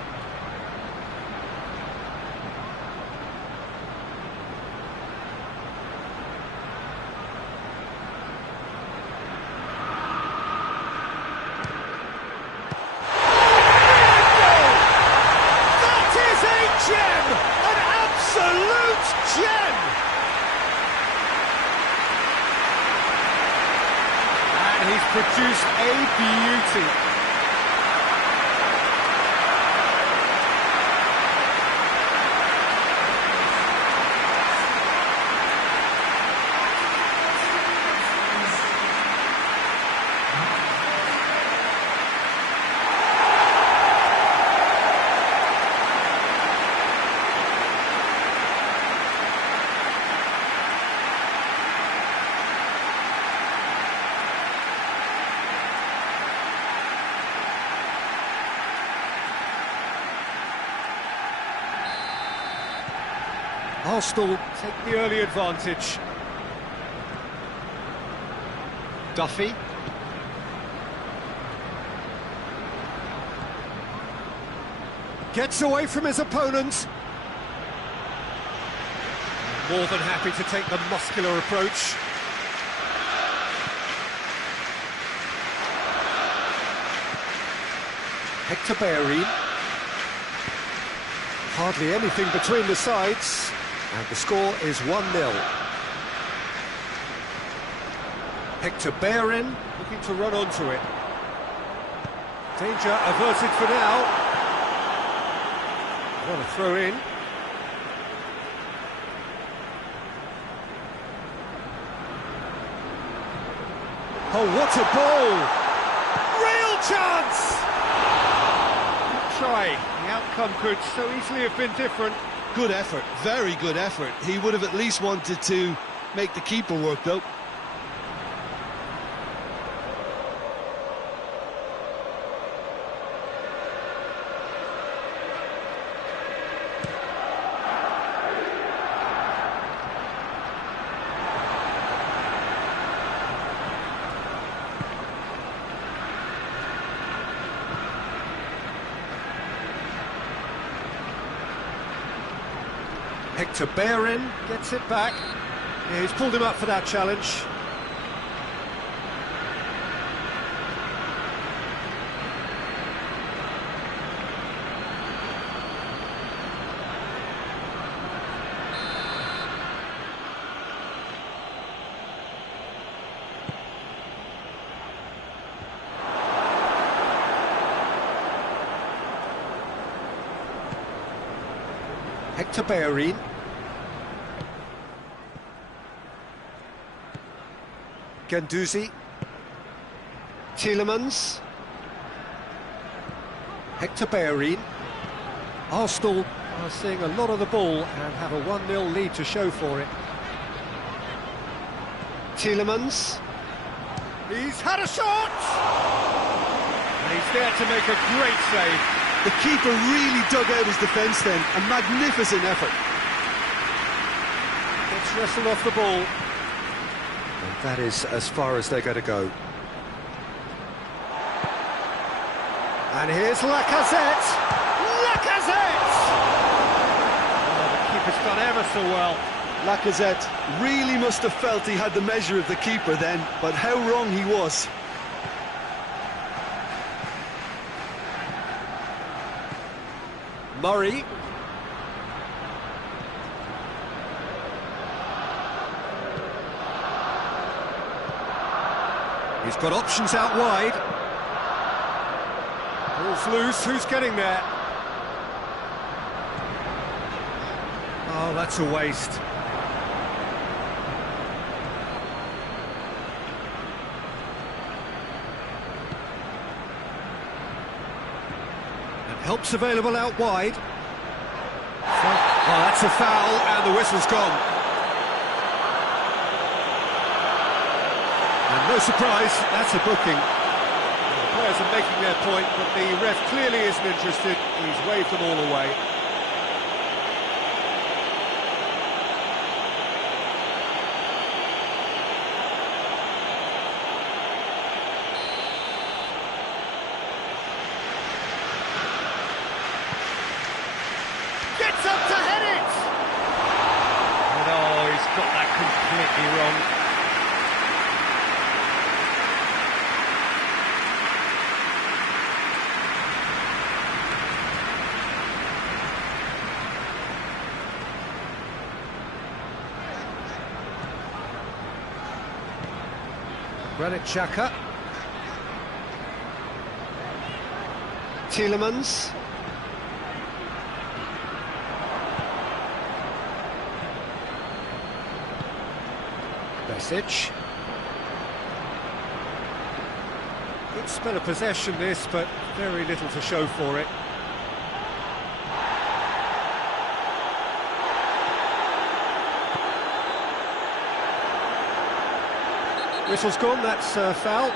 He's produced a beauty. Arsenal take the early advantage. Duffy. Gets away from his opponent. More than happy to take the muscular approach. Hector Bellerin. Hardly anything between the sides. And the score is 1-0. Hector Bellerin looking to run onto it. Danger averted for now. What a throw in. Oh, what a ball! Real chance! Good try. The outcome could so easily have been different. Good effort, very good effort. He would have at least wanted to make the keeper work, though. Hector Bellerin gets it back. Yeah, he's pulled him up for that challenge. Hector Bellerin. Guendouzi. Tielemans. Hector Bellerin. Arsenal are seeing a lot of the ball and have a 1-0 lead to show for it. Tielemans. He's had a shot! And he's there to make a great save. The keeper really dug out his defence then. A magnificent effort. Gets wrestled off the ball. And that is as far as they're going to go. And here's Lacazette! Lacazette! Oh, the keeper's done ever so well. Lacazette really must have felt he had the measure of the keeper then, but how wrong he was. Murray. He's got options out wide. Ball's loose, who's getting there? Oh, that's a waste. And help's available out wide. Oh, that's a foul, and the whistle's gone. And no surprise, that's a booking. The players are making their point, but the ref clearly isn't interested. He's waved them all away. Gets up to head it! And oh, he's got that completely wrong. Granit Xhaka. Tielemans. Besic. Good spell of possession this, but very little to show for it. Whistle's gone, that's a foul.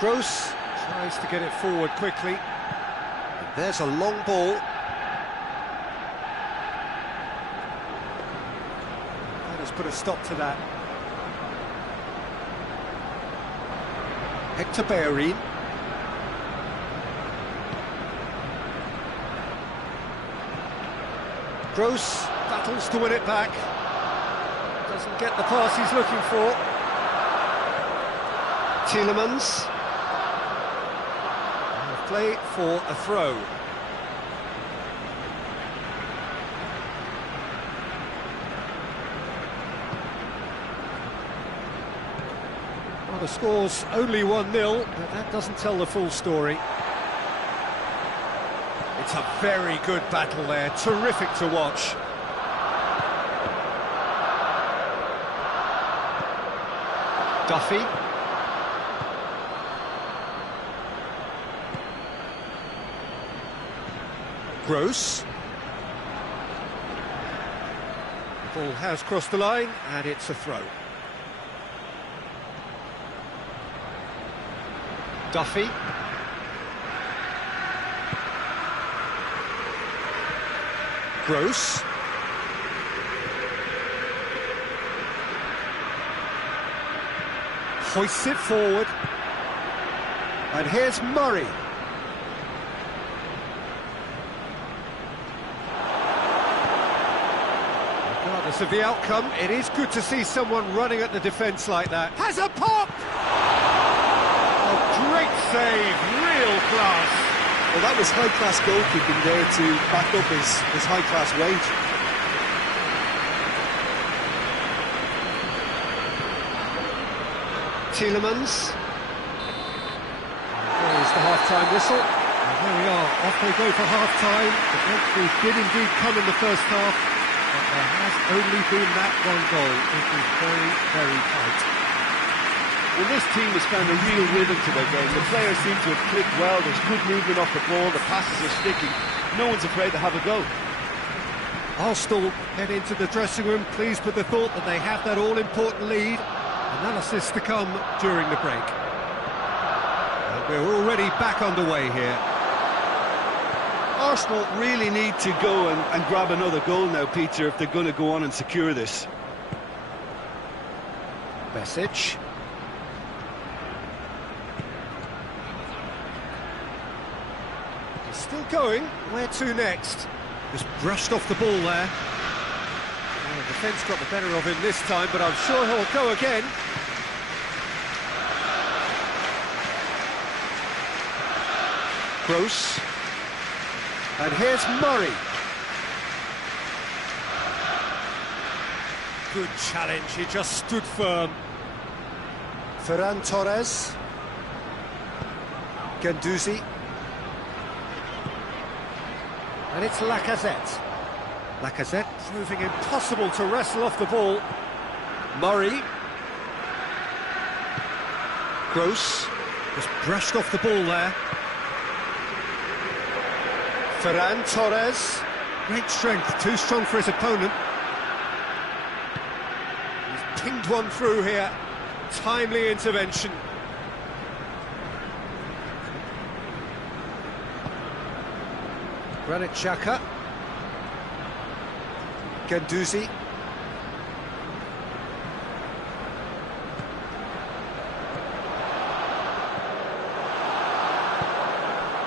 Gross tries to get it forward quickly. And there's a long ball. That has put a stop to that. Hector Bellerin. Gross battles to win it back. Doesn't get the pass he's looking for. Tielemans. Play for a throw. Well, the score's only 1-0, but that doesn't tell the full story. It's a very good battle there, terrific to watch. Duffy. Gross. The ball has crossed the line, and it's a throw. Duffy. Gross. Hoists it forward. And here's Murray. Regardless of the outcome, it is good to see someone running at the defence like that. Has a pop! A great save, real class. Well, that was high-class goalkeeping there to back up his high-class wage. Tielemans. There is the half-time whistle. And there we are, off they go for half-time. The breakthrough did indeed come in the first half, but there has only been that one goal. It was very, very tight. Well, this team has found a real rhythm to their game. The players seem to have clicked well. There's good movement off the ball. The passes are sticking. No one's afraid to have a go. Arsenal head into the dressing room pleased with the thought that they have that all-important lead. Analysis to come during the break. And we're already back underway here. Arsenal really need to go and grab another goal now, Peter, if they're going to go on and secure this. Message. He's still going. Where to next? Just brushed off the ball there. Well, the defence got the better of him this time, but I'm sure he'll go again. Gross. And here's Murray. Good challenge, he just stood firm. Ferran Torres. Guendouzi. And it's Lacazette. Lacazette proving impossible to wrestle off the ball. Murray. Gross. Just brushed off the ball there. Ferran Torres. Great strength, too strong for his opponent. He's pinged one through here. Timely intervention. Granit Xhaka. Guendouzi.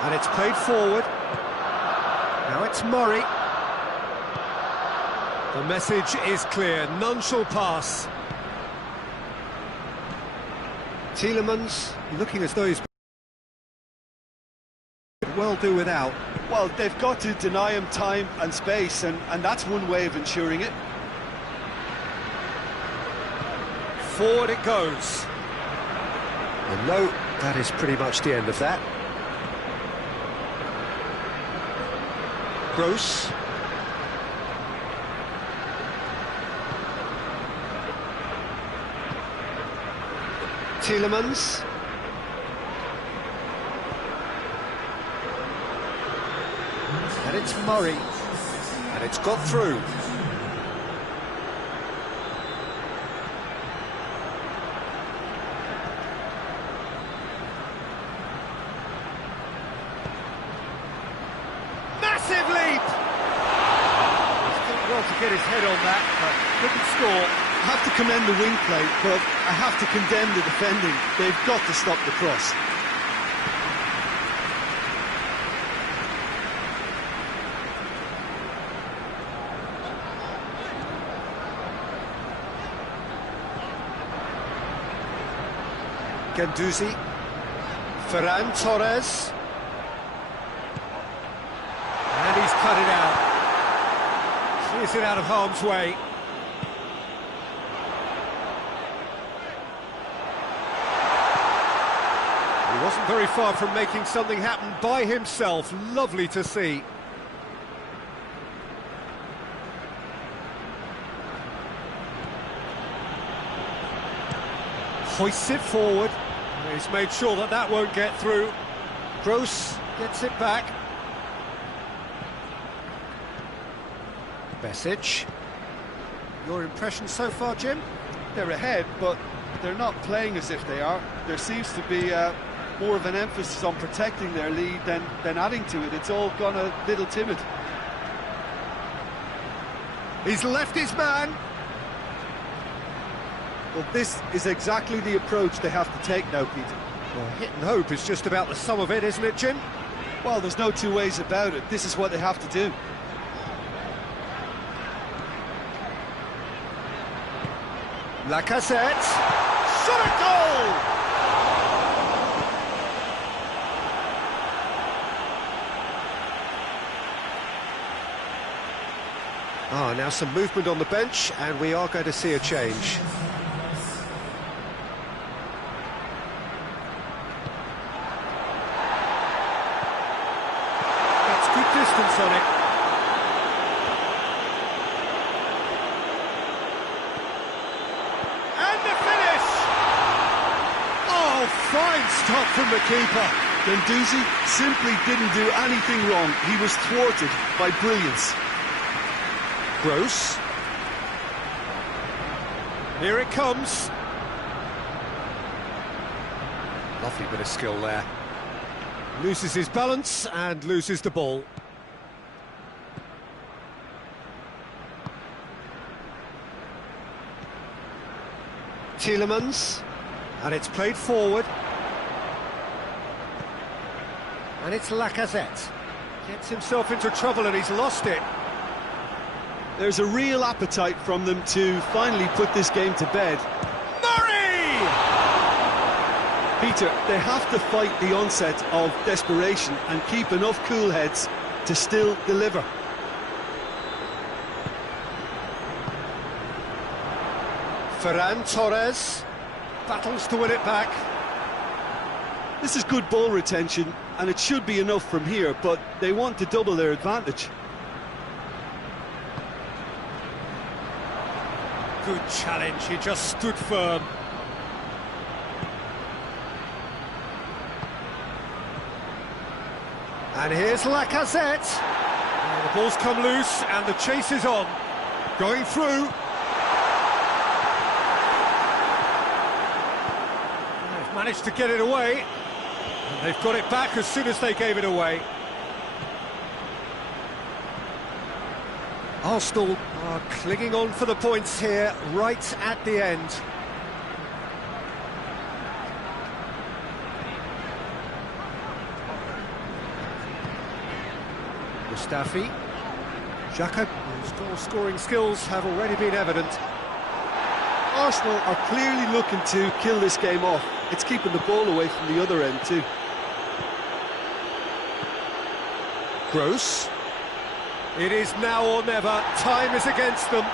And it's played forward. Now it's Murray. The message is clear, none shall pass. Tielemans looking as though he's well do without. Well, they've got to deny him time and space, and that's one way of ensuring it. Forward it goes. And no, that is pretty much the end of that. Gross. Tielemans. And it's Murray. And it's got through. Massive leap! He's done well to get his head on that, but couldn't score. I have to commend the wing play, but I have to condemn the defending. They've got to stop the cross. Guendouzi. Ferran Torres. And he's cut it out. Clears it out of harm's way. He wasn't very far from making something happen by himself. Lovely to see. Hoists it forward. He's made sure that that won't get through. Gross gets it back. Besic. Your impression so far, Jim? They're ahead, but they're not playing as if they are. There seems to be more of an emphasis on protecting their lead than adding to it. It's all gone a little timid. He's left his man. Well, this is exactly the approach they have to take now, Peter. Well, hit and hope is just about the sum of it, isn't it, Jim? Well, there's no two ways about it. This is what they have to do. Lacazette. Shot a goal! Now some movement on the bench, and we are going to see a change. That's good distance on it. And the finish! Oh, fine stop from the keeper. Guendouzi simply didn't do anything wrong. He was thwarted by brilliance. Gross. Here it comes. Lovely bit of skill there. Loses his balance and loses the ball. Tielemans. And it's played forward. And it's Lacazette. Gets himself into trouble and he's lost it. There's a real appetite from them to finally put this game to bed. Murray! Peter, they have to fight the onset of desperation and keep enough cool heads to still deliver. Ferran Torres battles to win it back. This is good ball retention, and it should be enough from here, but they want to double their advantage. Good challenge, he just stood firm. And here's Lacazette. The ball's come loose and the chase is on. Going through. They've managed to get it away. And they've got it back as soon as they gave it away. Arsenal are clinging on for the points here, right at the end. Mustafi. Xhaka, whose goal-scoring skills have already been evident. Arsenal are clearly looking to kill this game off. It's keeping the ball away from the other end too. Gross. It is now or never. Time is against them.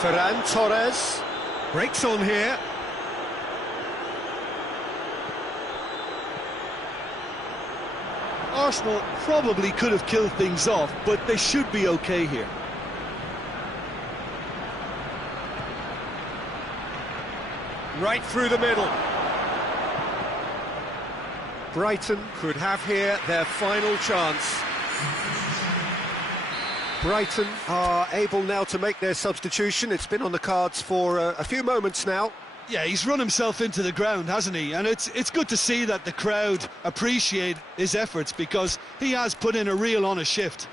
Ferran Torres breaks on here. Arsenal probably could have killed things off, but they should be okay here. Right through the middle. Brighton could have here their final chance. Brighton are able now to make their substitution. It's been on the cards for a few moments now. Yeah, he's run himself into the ground, hasn't he? And it's good to see that the crowd appreciate his efforts, because he has put in a real honest shift.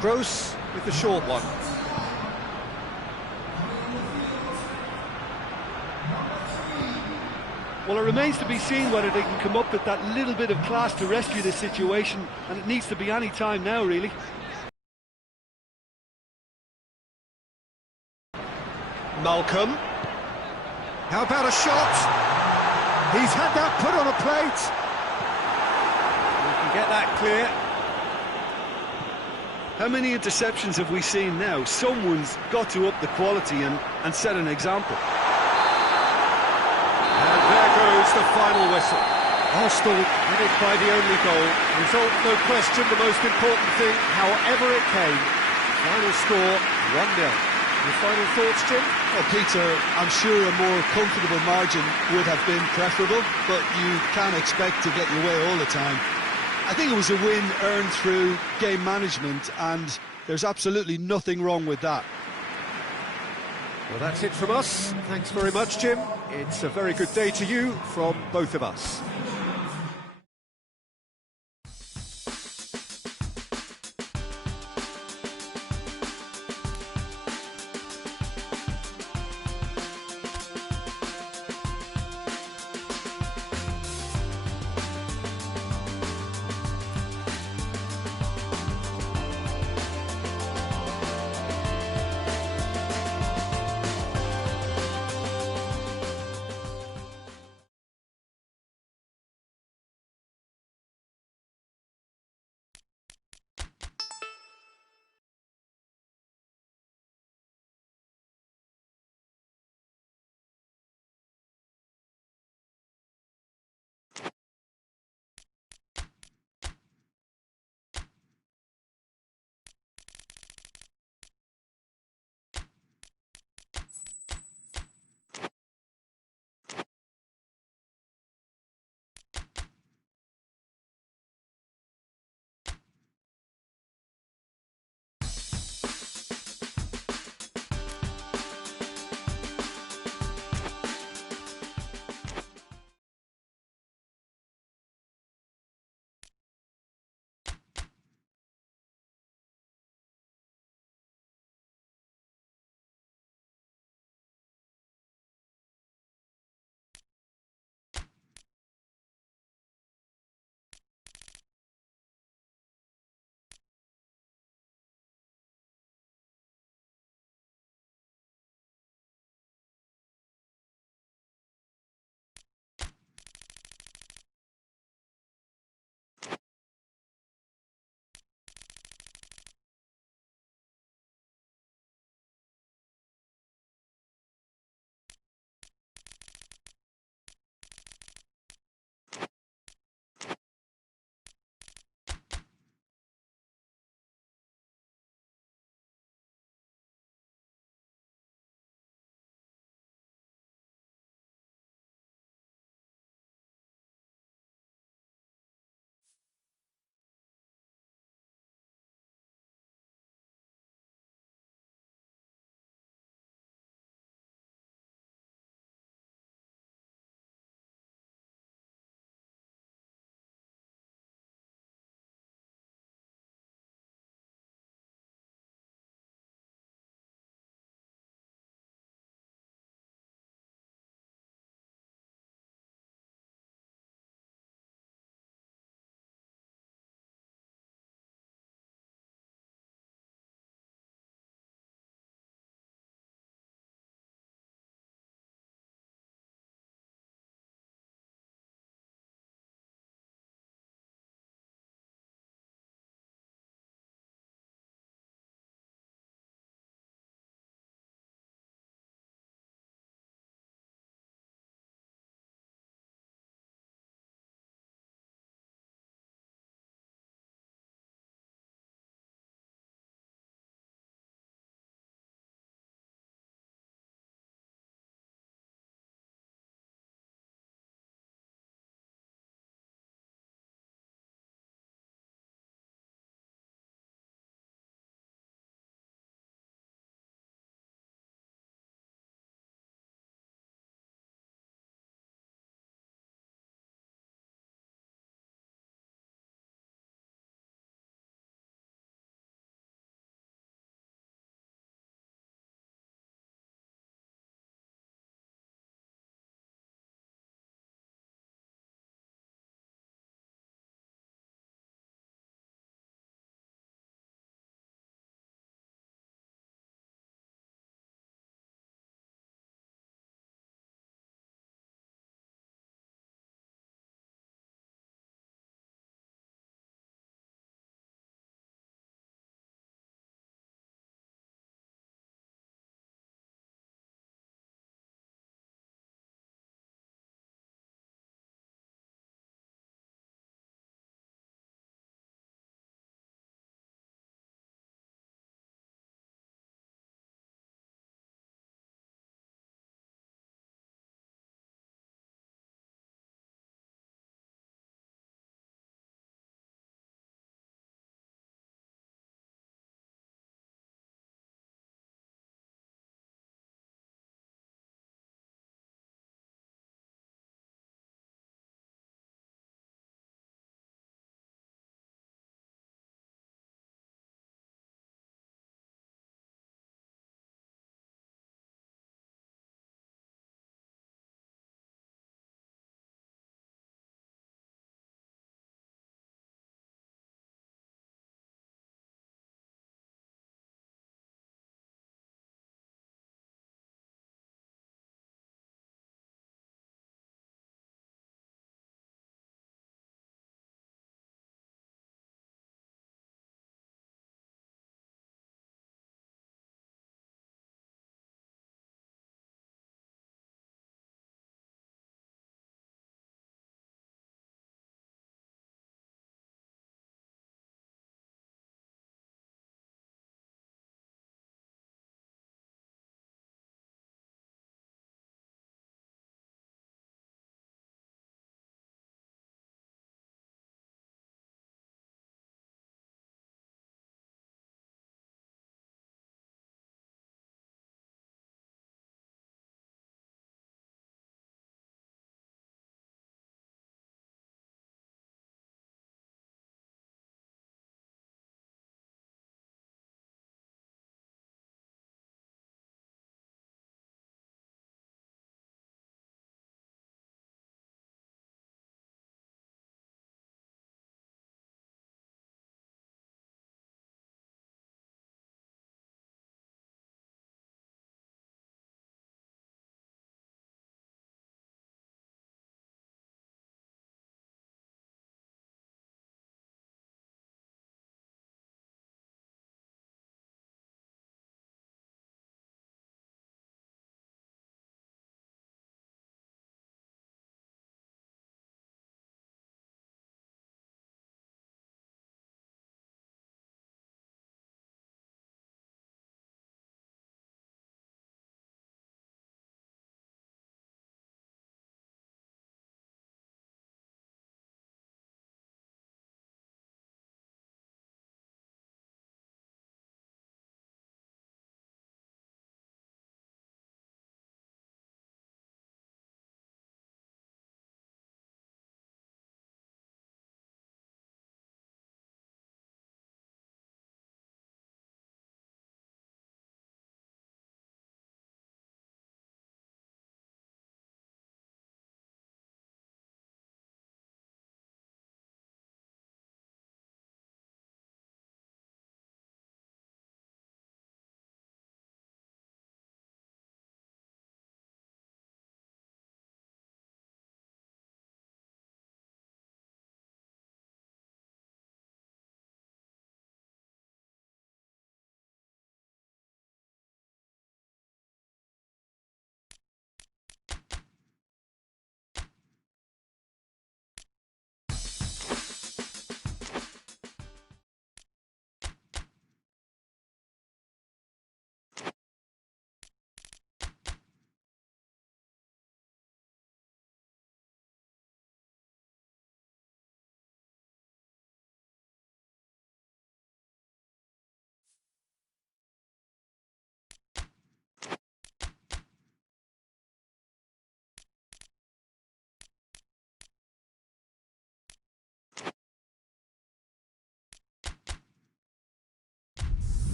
Gross with the short one. Well, it remains to be seen whether they can come up with that little bit of class to rescue this situation, and it needs to be any time now, really. Malcolm. How about a shot? He's had that put on a plate. We can get that clear. How many interceptions have we seen now? Someone's got to up the quality and set an example. the final whistle. Arsenal win it by the only goal. Result, no question, the most important thing, however it came. Final score, 1-0. Your final thoughts, Jim? Well, Peter, I'm sure a more comfortable margin would have been preferable, but you can't expect to get your way all the time. I think it was a win earned through game management, and there's absolutely nothing wrong with that. Well, that's it from us. Thanks very much, Jim. It's a very good day to you from both of us.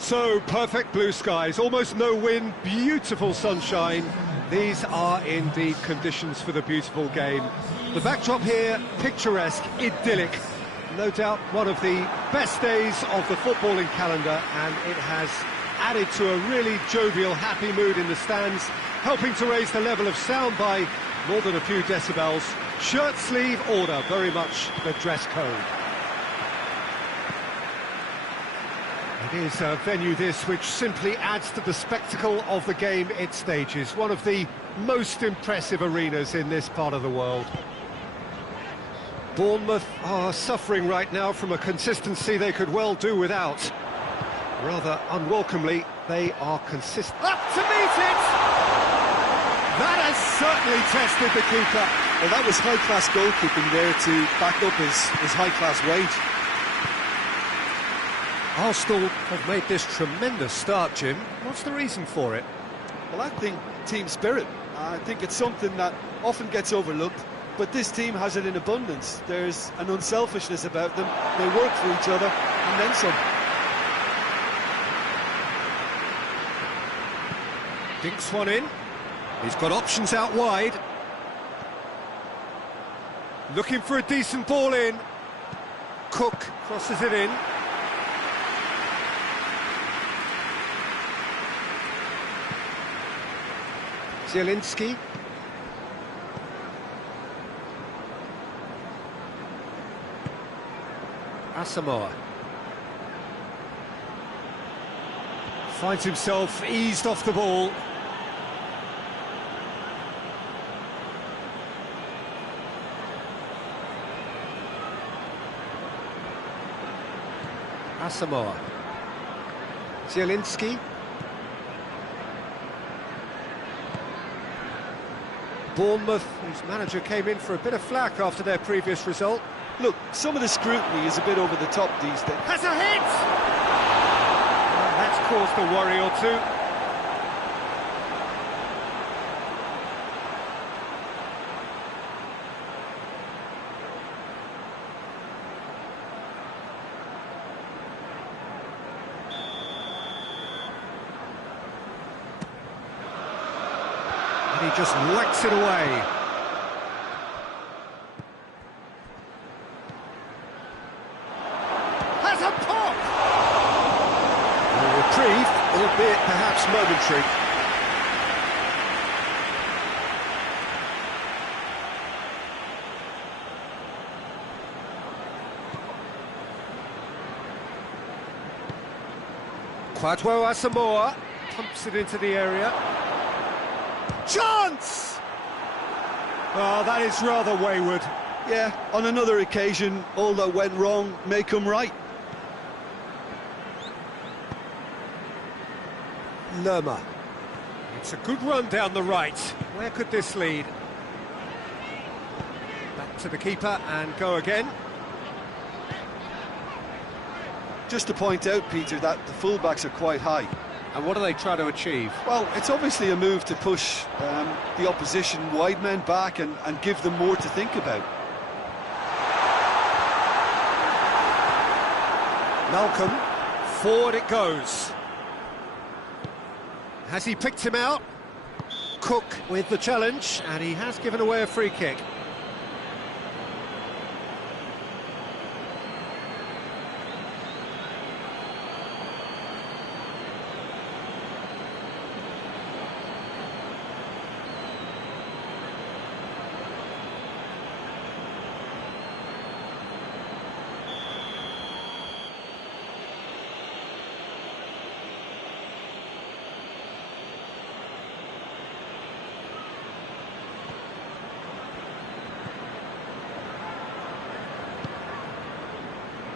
So, perfect blue skies, almost no wind, beautiful sunshine. These are indeed conditions for the beautiful game. The backdrop here, picturesque, idyllic. No doubt one of the best days of the footballing calendar, and it has added to a really jovial, happy mood in the stands, helping to raise the level of sound by more than a few decibels. Shirt sleeve order, very much the dress code. It is a venue this which simply adds to the spectacle of the game it stages. One of the most impressive arenas in this part of the world. Bournemouth are suffering right now from a consistency they could well do without. Rather unwelcomely, they are consistent. Up to meet it! That has certainly tested the keeper. Well, that was high-class goalkeeping there to back up his high-class wage. Arsenal have made this tremendous start, Jim. What's the reason for it? Well, I think team spirit. I think it's something that often gets overlooked, but this team has it in abundance. There's an unselfishness about them. They work for each other, and then some. Dinks one in. He's got options out wide. Looking for a decent ball in. Cook crosses it in. Zielinski. Asamoah. Finds himself eased off the ball. Asamoah. Zielinski. Bournemouth, whose manager came in for a bit of flack after their previous result. Look, some of the scrutiny is a bit over the top these days. Has a hit! Well, that's caused a worry or two. And he just whacks it away. Has a pop! A reprieve, albeit perhaps momentary. Kwadwo Asamoah pumps it into the area. Chance! Oh, that is rather wayward. Yeah, on another occasion, all that went wrong may come right. Lerma. It's a good run down the right. Where could this lead? Back to the keeper and go again. Just to point out, Peter, that the fullbacks are quite high. And what do they try to achieve? Well, it's obviously a move to push the opposition wide men back and give them more to think about. Malcolm, forward it goes. Has he picked him out? Cook with the challenge, and he has given away a free kick.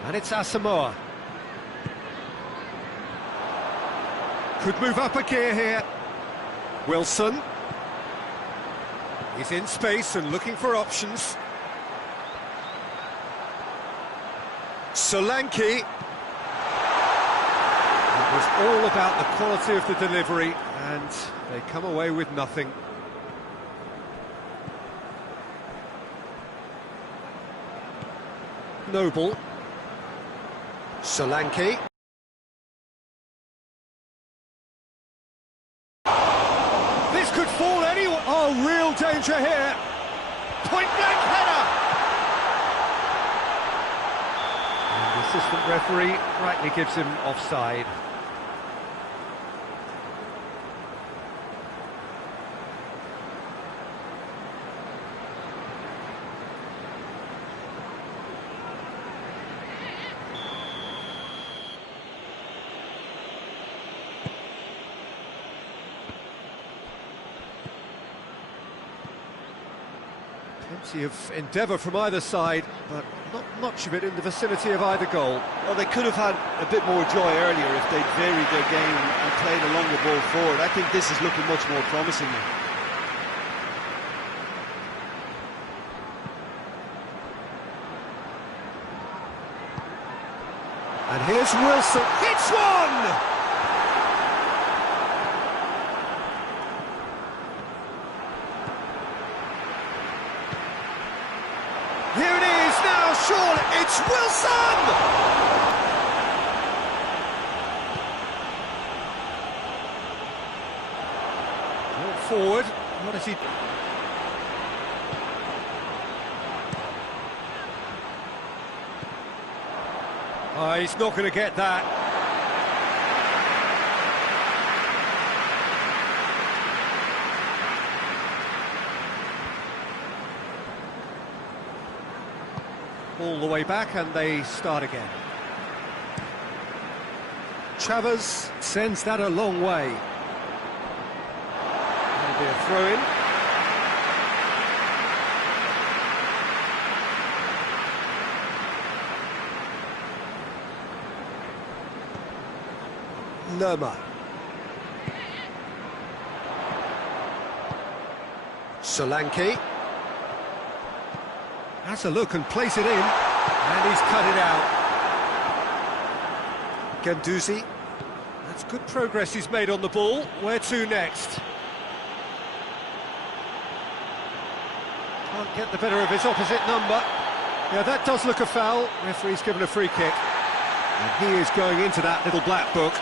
And it's Asamoah. Could move up a gear here. Wilson. He's in space and looking for options. Solanke. It was all about the quality of the delivery, and they come away with nothing. Noble. Solanke. could fall anywhere. Oh, real danger here. Point-blank header. And the assistant referee rightly gives him offside. Plenty of endeavour from either side, but not much of it in the vicinity of either goal. Well, they could have had a bit more joy earlier if they'd varied their game and played a longer ball forward. I think this is looking much more promising now. And here's Wilson, hits one! Here it is now, surely, it's Wilson! Brought forward, what is he? Oh, he's not going to get that. All the way back, and they start again. Chavez sends that a long way. That'll be a throw-in. Lerma. Solanke. Has a look and place it in, and he's cut it out. Ganduzi. That's good progress he's made on the ball. Where to next? Can't get the better of his opposite number. Yeah, that does look a foul. Referee's given a free kick. And he is going into that little black book.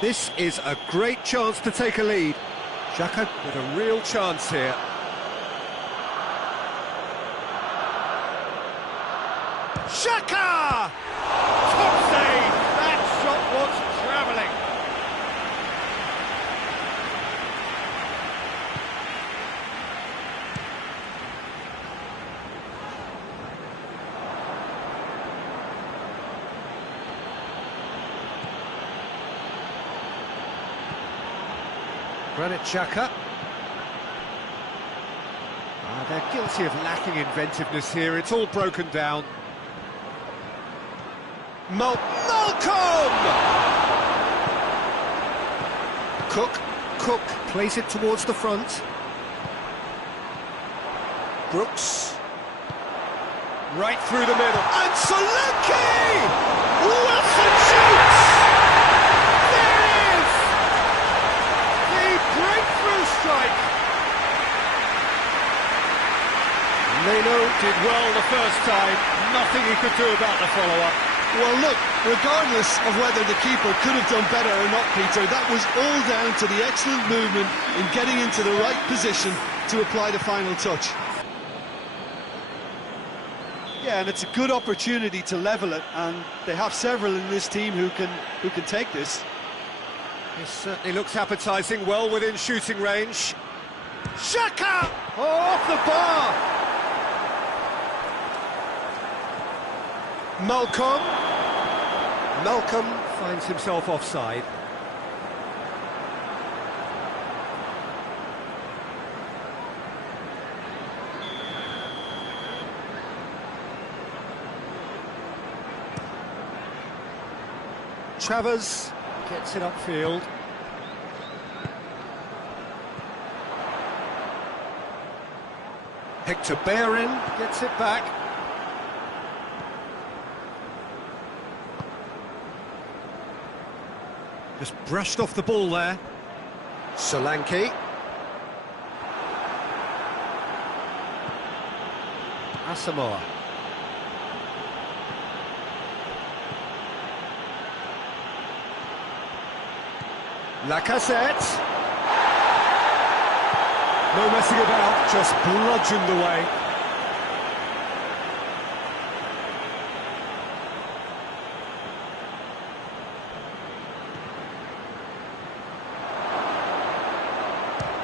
This is a great chance to take a lead. Xhaka with a real chance here. Xhaka! Top save! That shot was travelling. Granit Xhaka. They're guilty of lacking inventiveness here. It's all broken down. Malcolm! Cook plays it towards the front. Brooks. Right through the middle. And Solanke! Wilson shoots! There it is! The breakthrough strike! Leno did well the first time. Nothing he could do about the follow-up. Well, look, regardless of whether the keeper could have done better or not, Peter, that was all down to the excellent movement in getting into the right position to apply the final touch. Yeah, and it's a good opportunity to level it, and they have several in this team who can take this. This certainly looks appetising, well within shooting range. Xhaka! Oh, off the bar! Malcolm finds himself offside. Chavez gets it upfield. Hector Bellerin gets it back. Just brushed off the ball there. Solanke. Asamoah. Lacazette. No messing about, just bludgeoned away.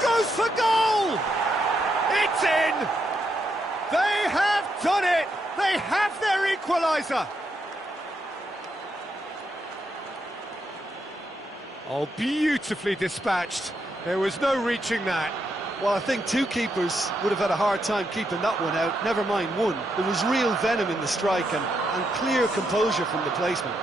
Goes for goal! It's in! They have done it! They have their equaliser! Oh, beautifully dispatched. There was no reaching that. Well, I think two keepers would have had a hard time keeping that one out, never mind one. There was real venom in the strike and clear composure from the placement.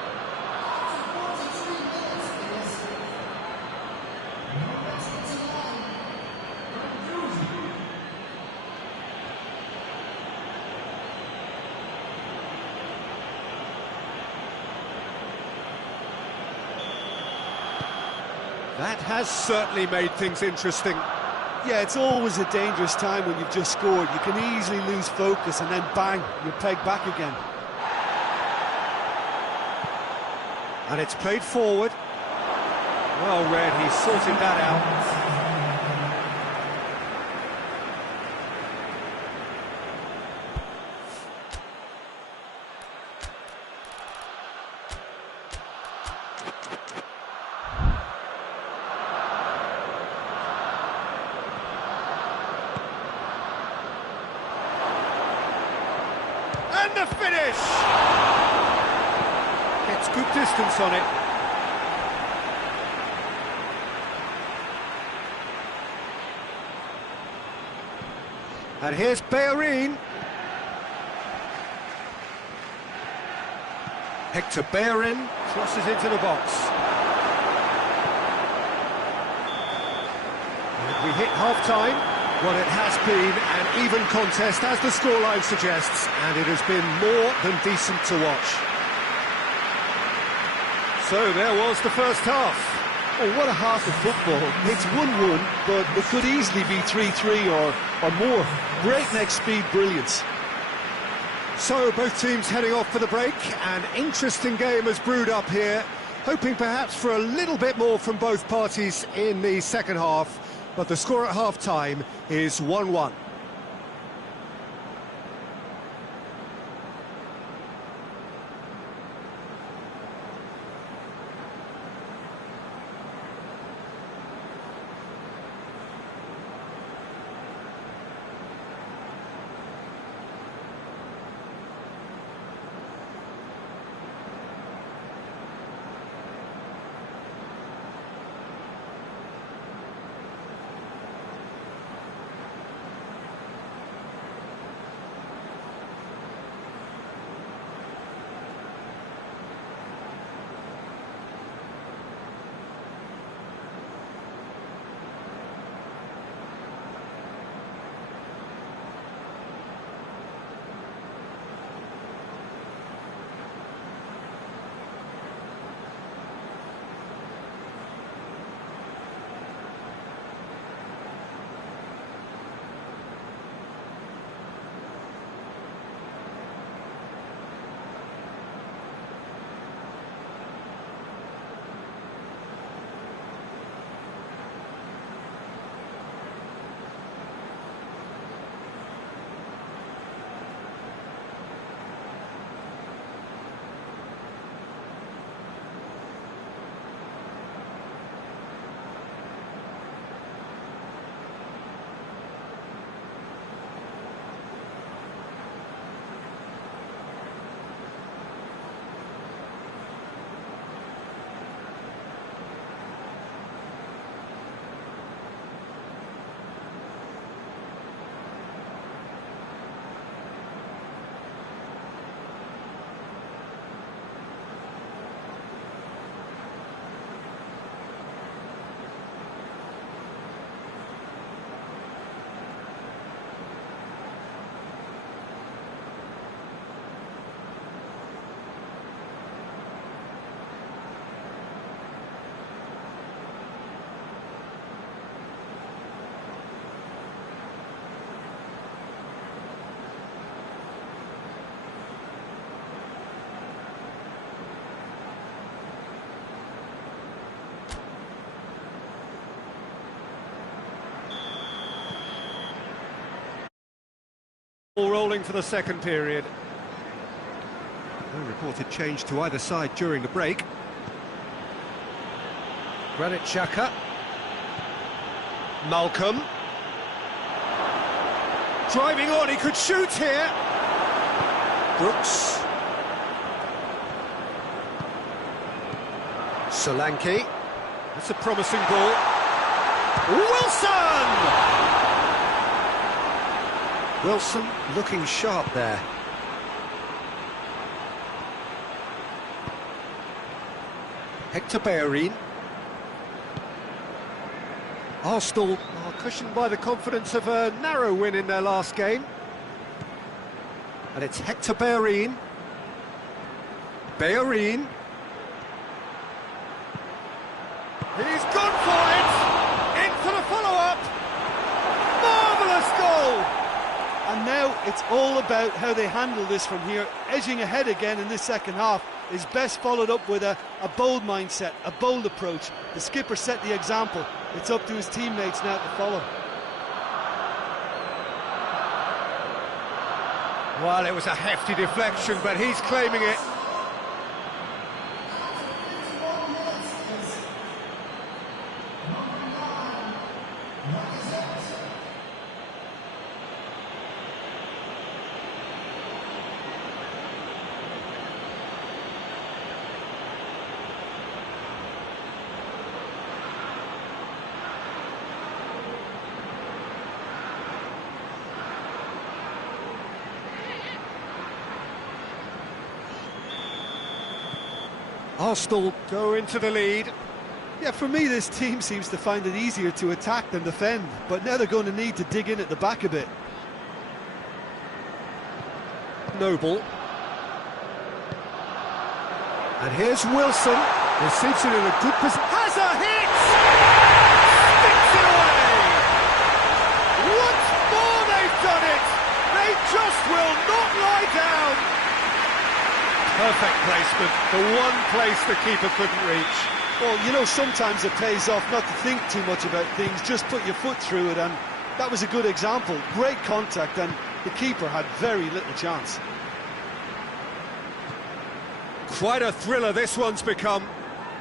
That has certainly made things interesting. Yeah, it's always a dangerous time when you've just scored. You can easily lose focus and then bang, you're pegged back again. And it's played forward. Well read, he sorted that out. And the finish! Gets good distance on it. And here's Bellerin. Hector Bellerin crosses into the box. And we hit half-time. Well, it has been an even contest, as the scoreline suggests, and it has been more than decent to watch. So there was the first half. Oh, what a half of football. It's 1-1, but it could easily be 3-3 or more. Breakneck speed brilliance. So both teams heading off for the break. An interesting game has brewed up here, hoping perhaps for a little bit more from both parties in the second half. But the score at half-time is 1-1. All rolling for the second period. No reported change to either side during the break. Granit Xhaka. Malcolm. Driving on, he could shoot here. Brooks. Solanke. That's a promising ball. Wilson looking sharp there. Hector Bellerin. Arsenal are cushioned by the confidence of a narrow win in their last game. And it's Hector Bellerin. Bellerin. He's gone for it! In for the follow-up! Marvellous goal! And now it's all about how they handle this from here. Edging ahead again in this second half is best followed up with a bold mindset, a bold approach. The skipper set the example. It's up to his teammates now to follow. Well, it was a hefty deflection, but he's claiming it. Arsenal go into the lead. Yeah, for me, this team seems to find it easier to attack than defend, but now they're going to need to dig in at the back a bit. Noble. And here's Wilson. He seems to be in a good position. Has a hit! Sticks it away! Once more they've done it! They just will not lie down! Perfect placement, the one place the keeper couldn't reach. Well, you know, sometimes it pays off not to think too much about things, just put your foot through it, and that was a good example. Great contact, and the keeper had very little chance. Quite a thriller this one's become.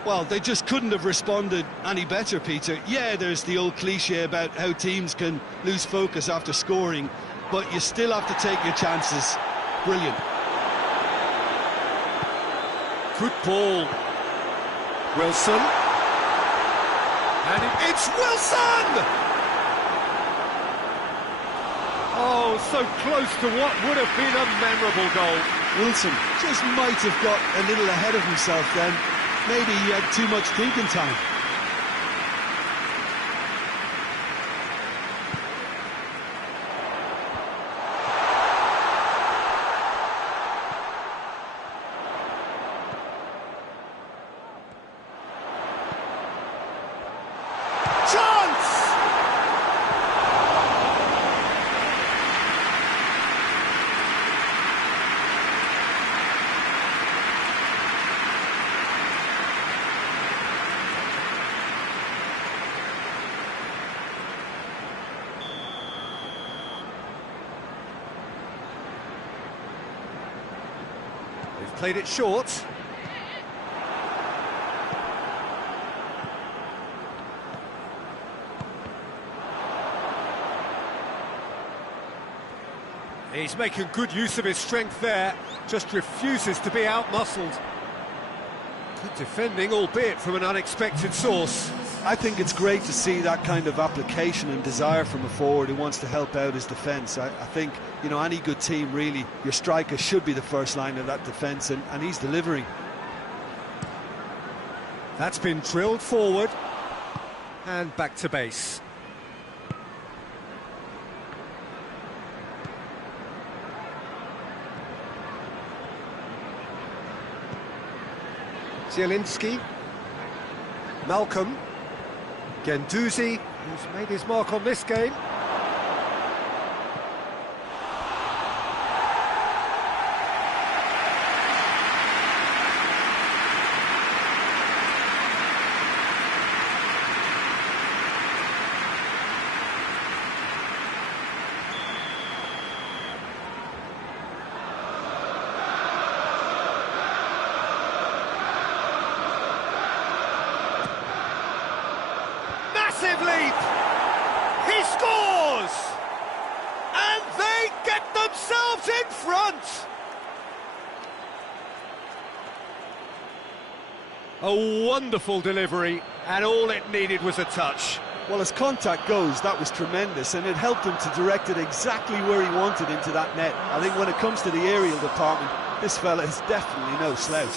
Well, they just couldn't have responded any better, Peter. Yeah, there's the old cliche about how teams can lose focus after scoring, but you still have to take your chances. Brilliant. Good ball. Wilson. And it's Wilson! Oh, so close to what would have been a memorable goal. Wilson just might have got a little ahead of himself then. Maybe he had too much thinking time. They've played it short. He's making good use of his strength there, just refuses to be out-muscled. Good defending, albeit from an unexpected source. I think it's great to see that kind of application and desire from a forward who wants to help out his defence. I think, you know, any good team, really, your striker should be the first line of that defence, and he's delivering. That's been drilled forward, and back to base. Zielinski, Malcolm, Guendouzi, who's made his mark on this game. A wonderful delivery, and all it needed was a touch. Well, as contact goes, that was tremendous, and it helped him to direct it exactly where he wanted into that net. I think when it comes to the aerial department, this fella is definitely no slouch.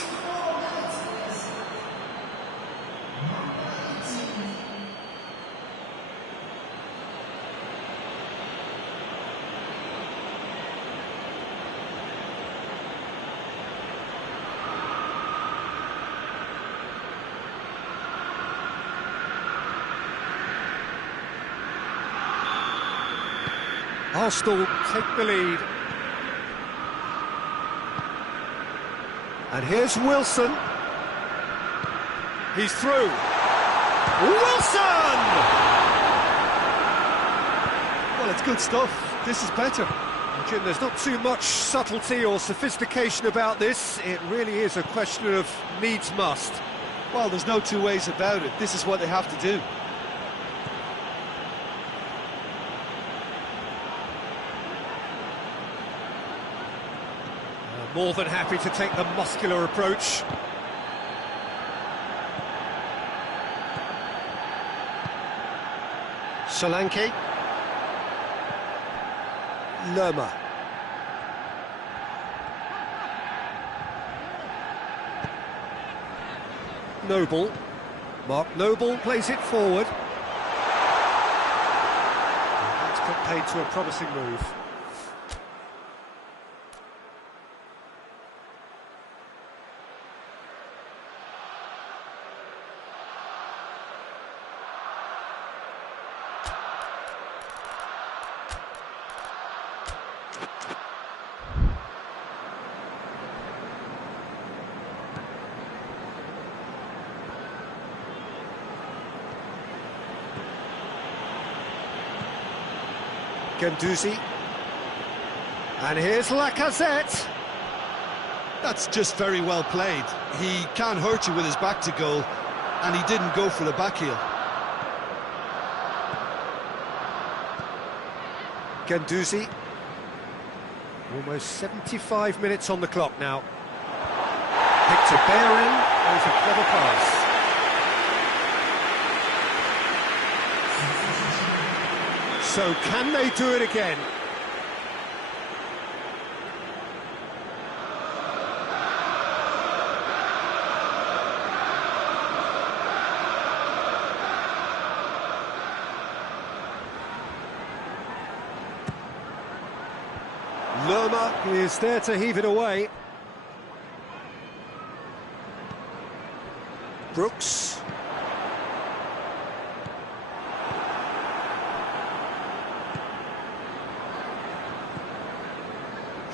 Arsenal take the lead. And here's Wilson. He's through. Wilson! Well, it's good stuff. This is better. Jim, there's not too much subtlety or sophistication about this. It really is a question of needs must. Well, there's no two ways about it. This is what they have to do. More than happy to take the muscular approach. Solanke. Lerma. Noble. Mark Noble plays it forward. That's put paid to a promising move. Guendouzi. And here's Lacazette. That's just very well played. He can't hurt you with his back to goal, and he didn't go for the back heel. Guendouzi. Almost 75 minutes on the clock now. Hector Bellerin, there's a clever pass. So can they do it again? Lerma is there to heave it away. Brooks.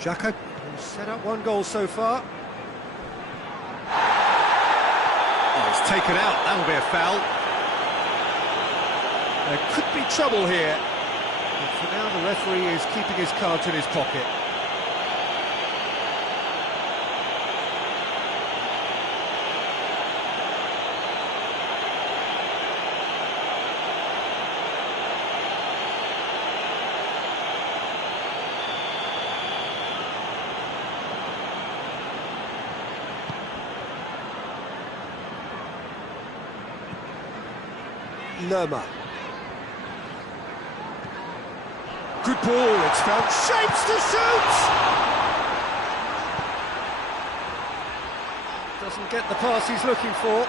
Xhaka has set up one goal so far. Oh, it's taken out. That'll be a foul. There could be trouble here. But for now, the referee is keeping his cards in his pocket. Lerma. Good ball, it's found shapes to shoot! Doesn't get the pass he's looking for.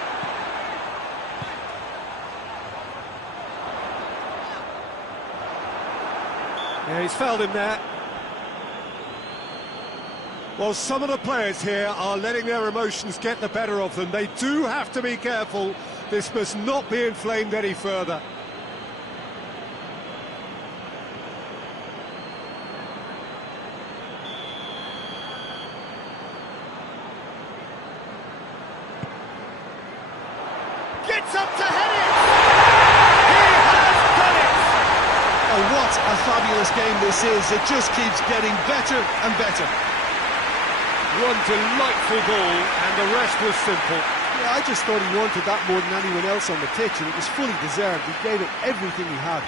Yeah, he's fouled him there. Well, some of the players here are letting their emotions get the better of them. They do have to be careful. This must not be inflamed any further. Gets up to head it! He has done it! Oh, what a fabulous game this is. It just keeps getting better and better. One delightful goal, and the rest was simple. Yeah, I just thought he wanted that more than anyone else on the pitch, and it was fully deserved. He gave it everything he had.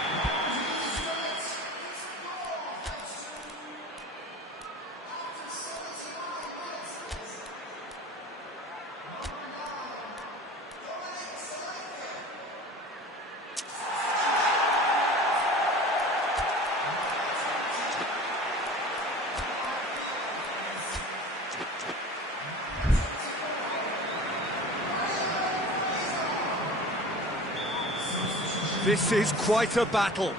This is quite a battle.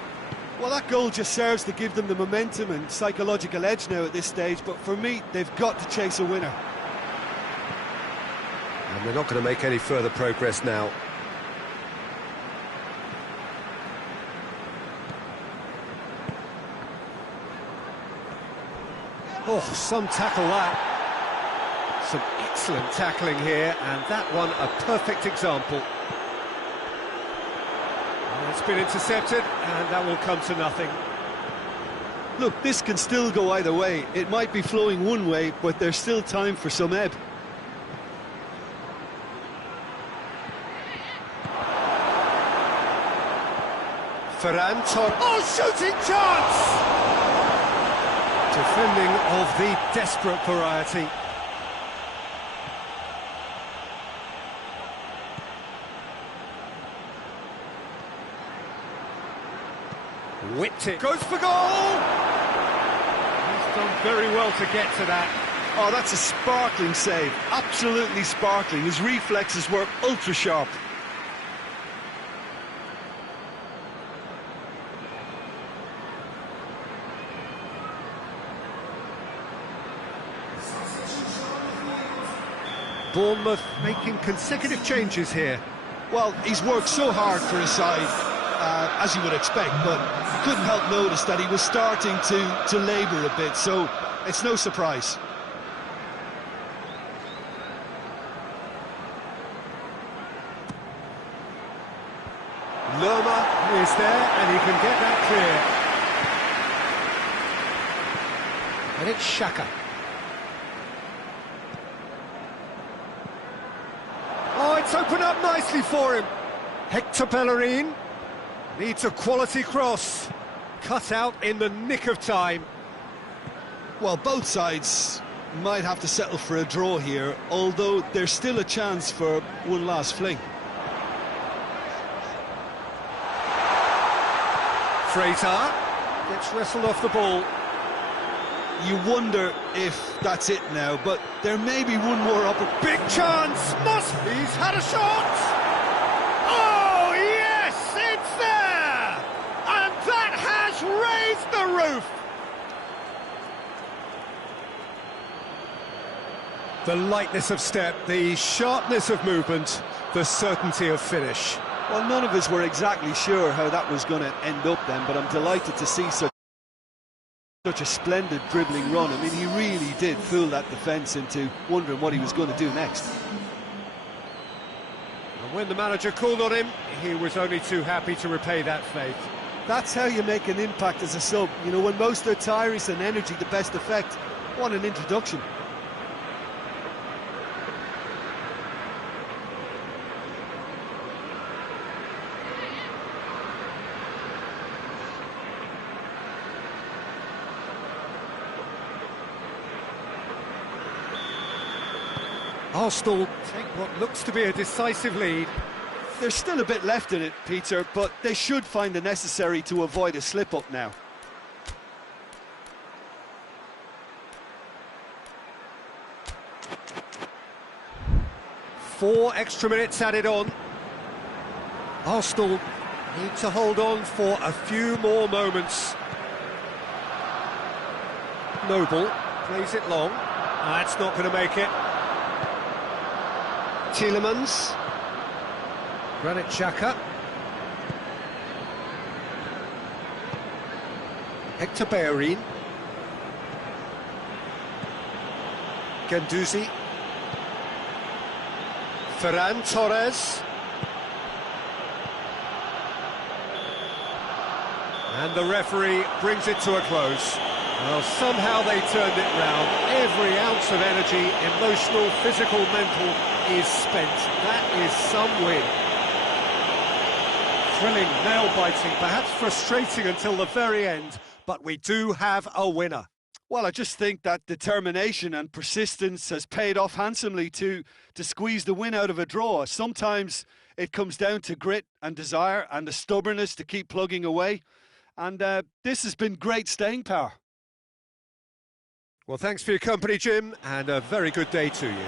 Well, that goal just serves to give them the momentum and psychological edge now at this stage, but for me, they've got to chase a winner. And they're not going to make any further progress now. Oh, some tackle that. Some excellent tackling here, and that one a perfect example. It's been intercepted, and that will come to nothing. Look, this can still go either way. It might be flowing one way, but there's still time for some ebb. Ferran Torres. Oh, shooting chance! Defending of the desperate variety. Whipped it. Goes for goal! He's done very well to get to that. Oh, that's a sparkling save. Absolutely sparkling. His reflexes were ultra sharp. Bournemouth making consecutive changes here. Well, he's worked so hard for his side, as you would expect, but couldn't help notice that he was starting to labour a bit, so it's no surprise. Lerma is there, and he can get that clear. And it's Xhaka. Oh, it's opened up nicely for him. Hector Bellerin needs a quality cross. Cut out in the nick of time. Well, both sides might have to settle for a draw here, although there's still a chance for one last fling. Fraser gets wrestled off the ball. You wonder if that's it now, but there may be one more Big chance! He's had a shot! Oh, yes! It's there! And that has raised the roof! The lightness of step, the sharpness of movement, the certainty of finish. Well, none of us were exactly sure how that was going to end up then, but I'm delighted to see such a splendid dribbling run. I mean, he really did fool that defence into wondering what he was going to do next. And when the manager called on him, he was only too happy to repay that faith. That's how you make an impact as a sub. You know, when most are tyrants and energy the best effect. What an introduction. Arsenal take what looks to be a decisive lead. There's still a bit left in it, Peter, but they should find the necessary to avoid a slip-up now. Four extra minutes added on. Arsenal need to hold on for a few more moments. Noble plays it long. That's not going to make it. Tielemans. Granit Xhaka. Hector Bellerin. Guendouzi. Ferran Torres. And the referee brings it to a close. Well, somehow they turned it round. Every ounce of energy, emotional, physical, mental, is spent. That is some win. Thrilling, nail-biting, perhaps frustrating until the very end, but we do have a winner. Well, I just think that determination and persistence has paid off handsomely to squeeze the win out of a draw. Sometimes it comes down to grit and desire and the stubbornness to keep plugging away. And this has been great staying power. Well, thanks for your company, Jim, and a very good day to you.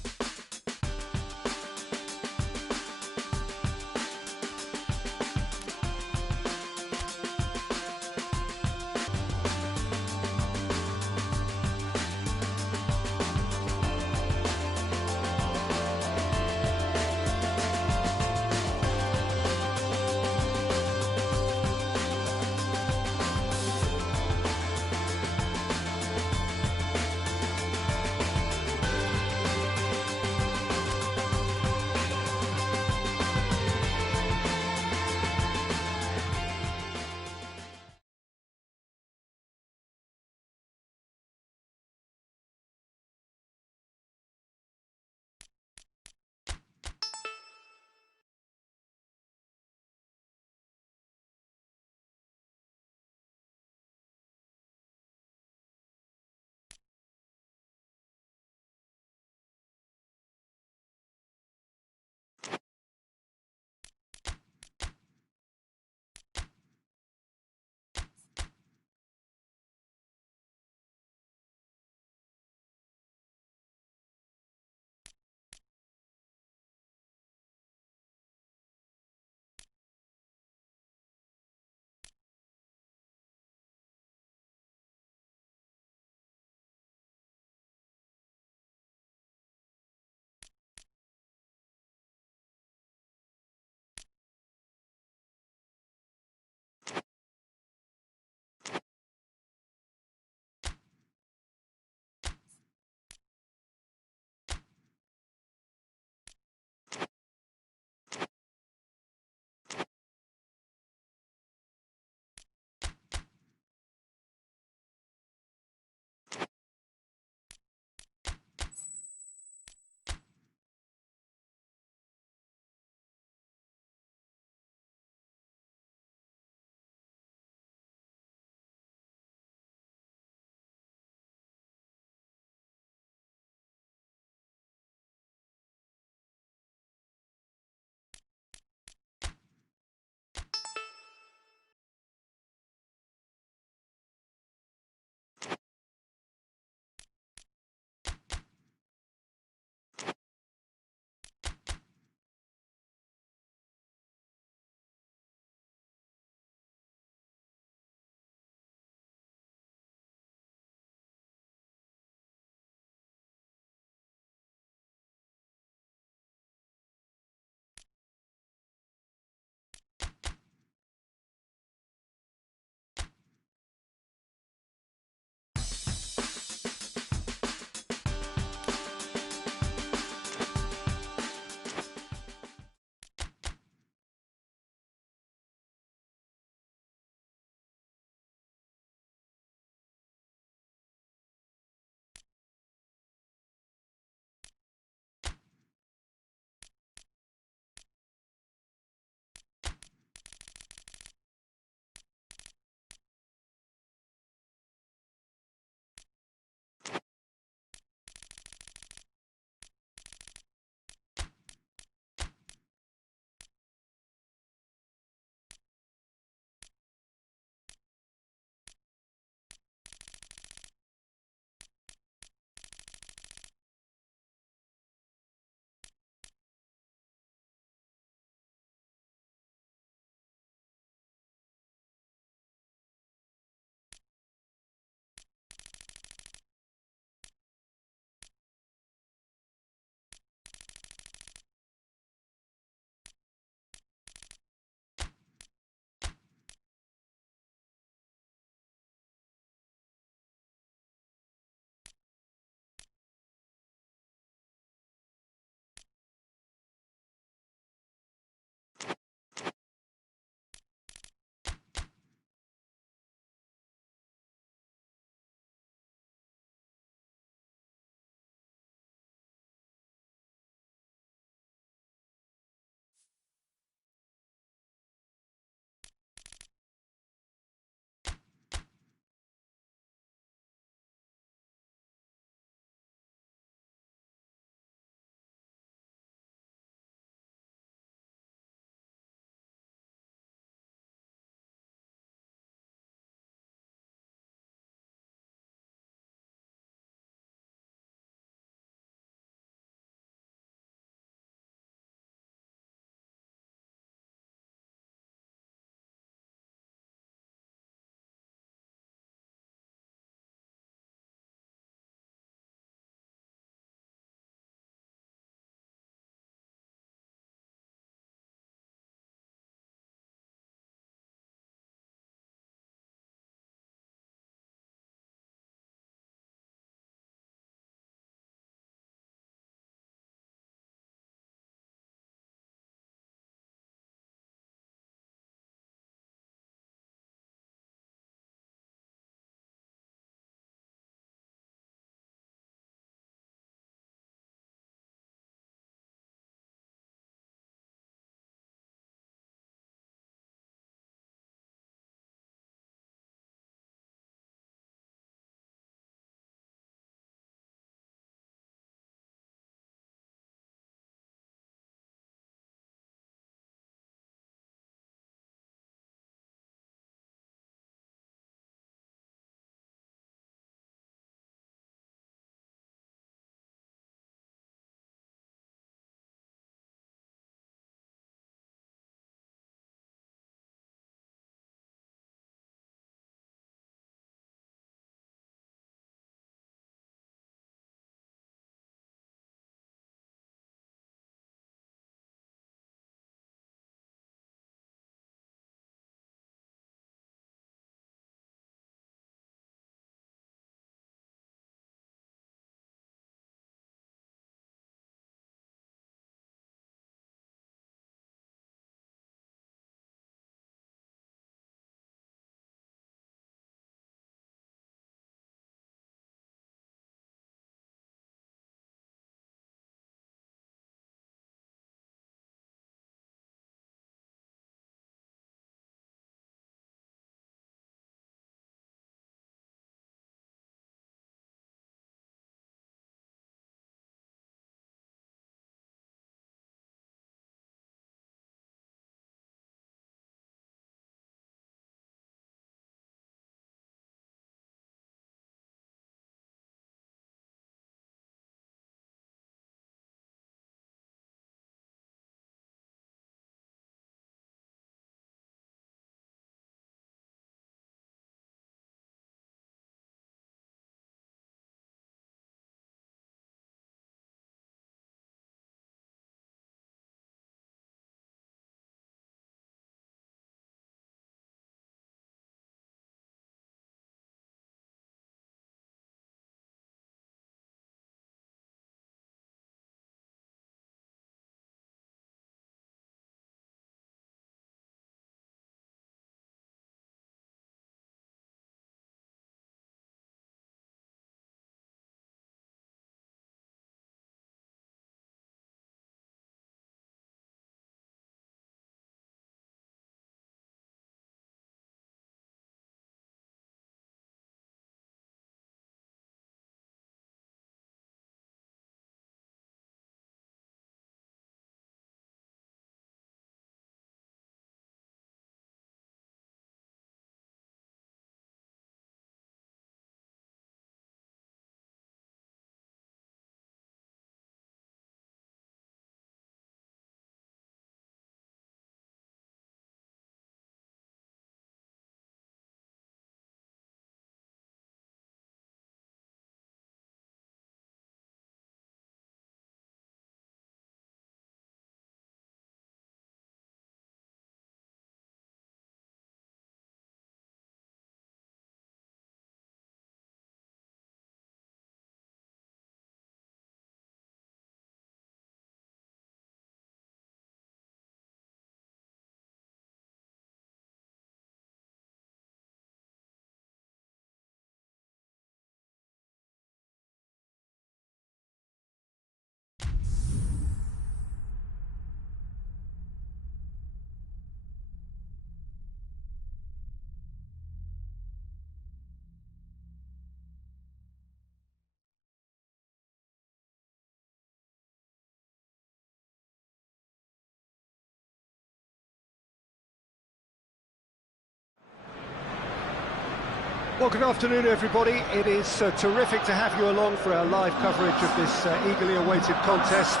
Well, good afternoon, everybody. It is terrific to have you along for our live coverage of this eagerly awaited contest.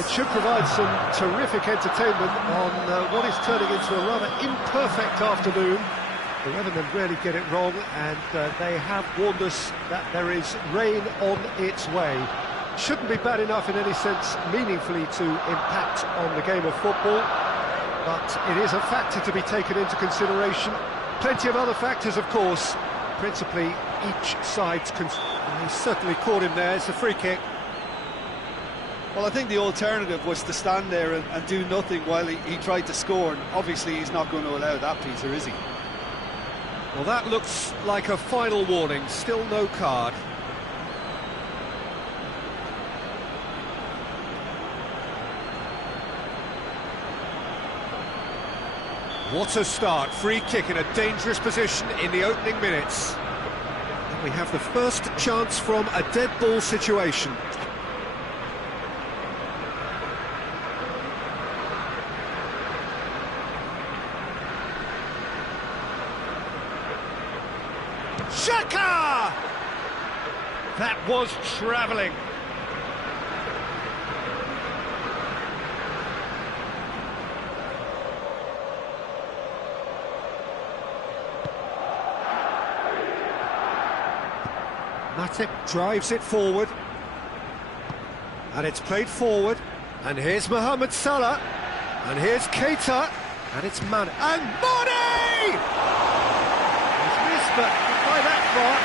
It should provide some terrific entertainment on what is turning into a rather imperfect afternoon. The weathermen rarely get it wrong, and they have warned us that there is rain on its way. Shouldn't be bad enough in any sense meaningfully to impact on the game of football, but it is a factor to be taken into consideration. Plenty of other factors, of course. Principally, each side's... He certainly caught him there. It's a free kick. Well, I think the alternative was to stand there and do nothing while he tried to score, and obviously he's not going to allow that, Peter, is he? Well, that looks like a final warning. Still no card. What a start. Free kick in a dangerous position in the opening minutes. And we have the first chance from a dead ball situation. Shaka! That was travelling. Matip drives it forward, and it's played forward, and here's Mohamed Salah, and here's Keita, and it's Mane, and Mane! He's missed, but by that far.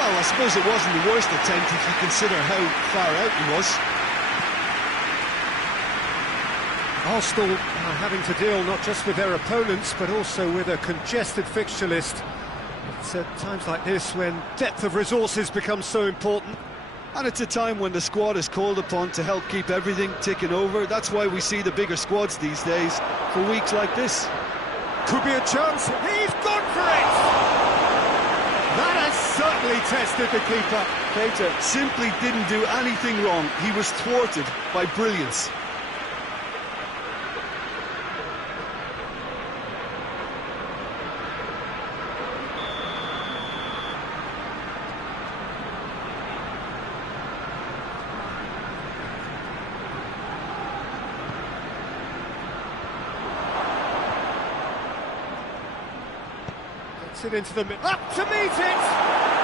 Well, I suppose it wasn't the worst attempt if you consider how far out he was. Arsenal are having to deal not just with their opponents, but also with a congested fixture list. It's at times like this when depth of resources becomes so important. And it's a time when the squad is called upon to help keep everything ticking over. That's why we see the bigger squads these days for weeks like this. Could be a chance. He's gone for it! That has certainly tested the keeper. Keita simply didn't do anything wrong. He was thwarted by brilliance. It into the middle, up to meet it,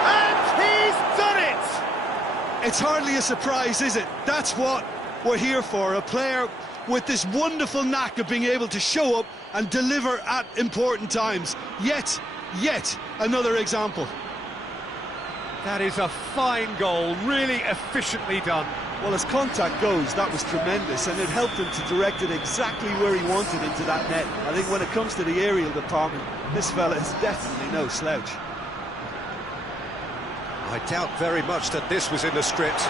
and he's done it! It's hardly a surprise, is it? That's what we're here for, a player with this wonderful knack of being able to show up and deliver at important times. Yet another example. That is a fine goal, really efficiently done. Well, as contact goes, that was tremendous, and it helped him to direct it exactly where he wanted into that net. I think when it comes to the aerial department, this fella is definitely no slouch. I doubt very much that this was in the script.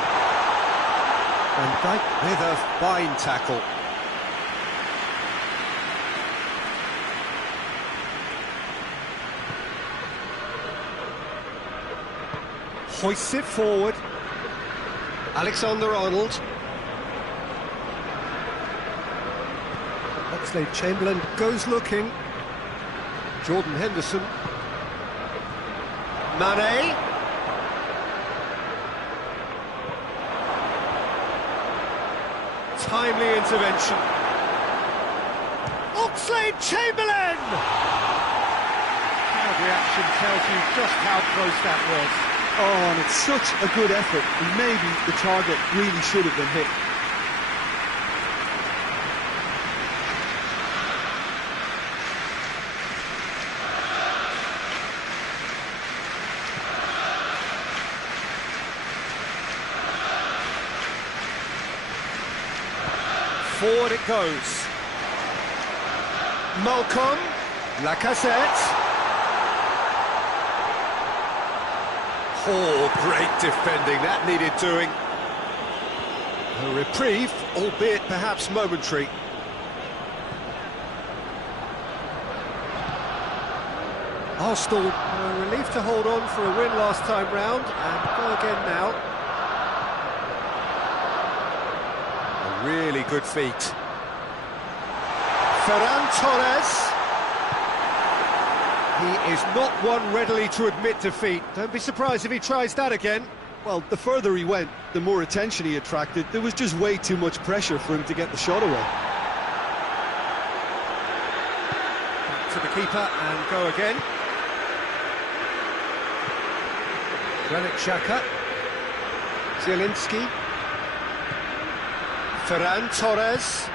Van Dijk with a fine tackle. Hoists it forward. Alexander-Arnold. Oxlade-Chamberlain goes looking. Jordan Henderson. Mane. Timely intervention. Oxlade-Chamberlain! Crowd reaction tells you just how close that was. Oh, and it's such a good effort, and maybe the target really should have been hit. Forward it goes. Malcolm, Lacazette. Oh, great defending, that needed doing. A reprieve, albeit perhaps momentary. Arsenal were relieved to hold on for a win last time round, and go again now. A really good feat. Ferran Torres. He is not one readily to admit defeat. Don't be surprised if he tries that again. Well, the further he went, the more attention he attracted. There was just way too much pressure for him to get the shot away. Back to the keeper and go again. Granit Xhaka. Zielinski. Ferran Torres.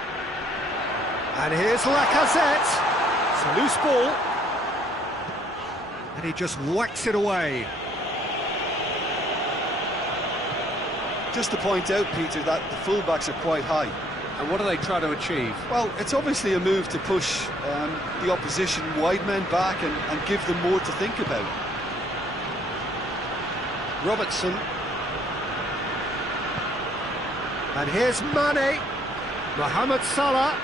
And here's Lacazette. It's a loose ball. And he just whacks it away. Just to point out, Peter, that the fullbacks are quite high. And what do they try to achieve? Well, it's obviously a move to push the opposition wide men back and give them more to think about. Robertson. And here's Mane. Mohamed Salah.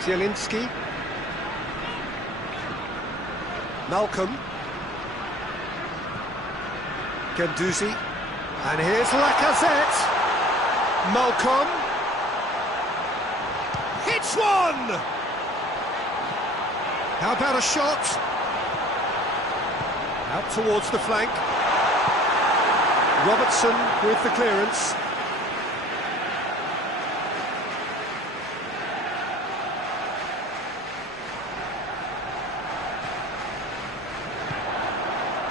Zielinski. Malcolm. Guendouzi. And here's Lacazette. Malcolm. Hits one! How about a shot? Out towards the flank. Robertson with the clearance.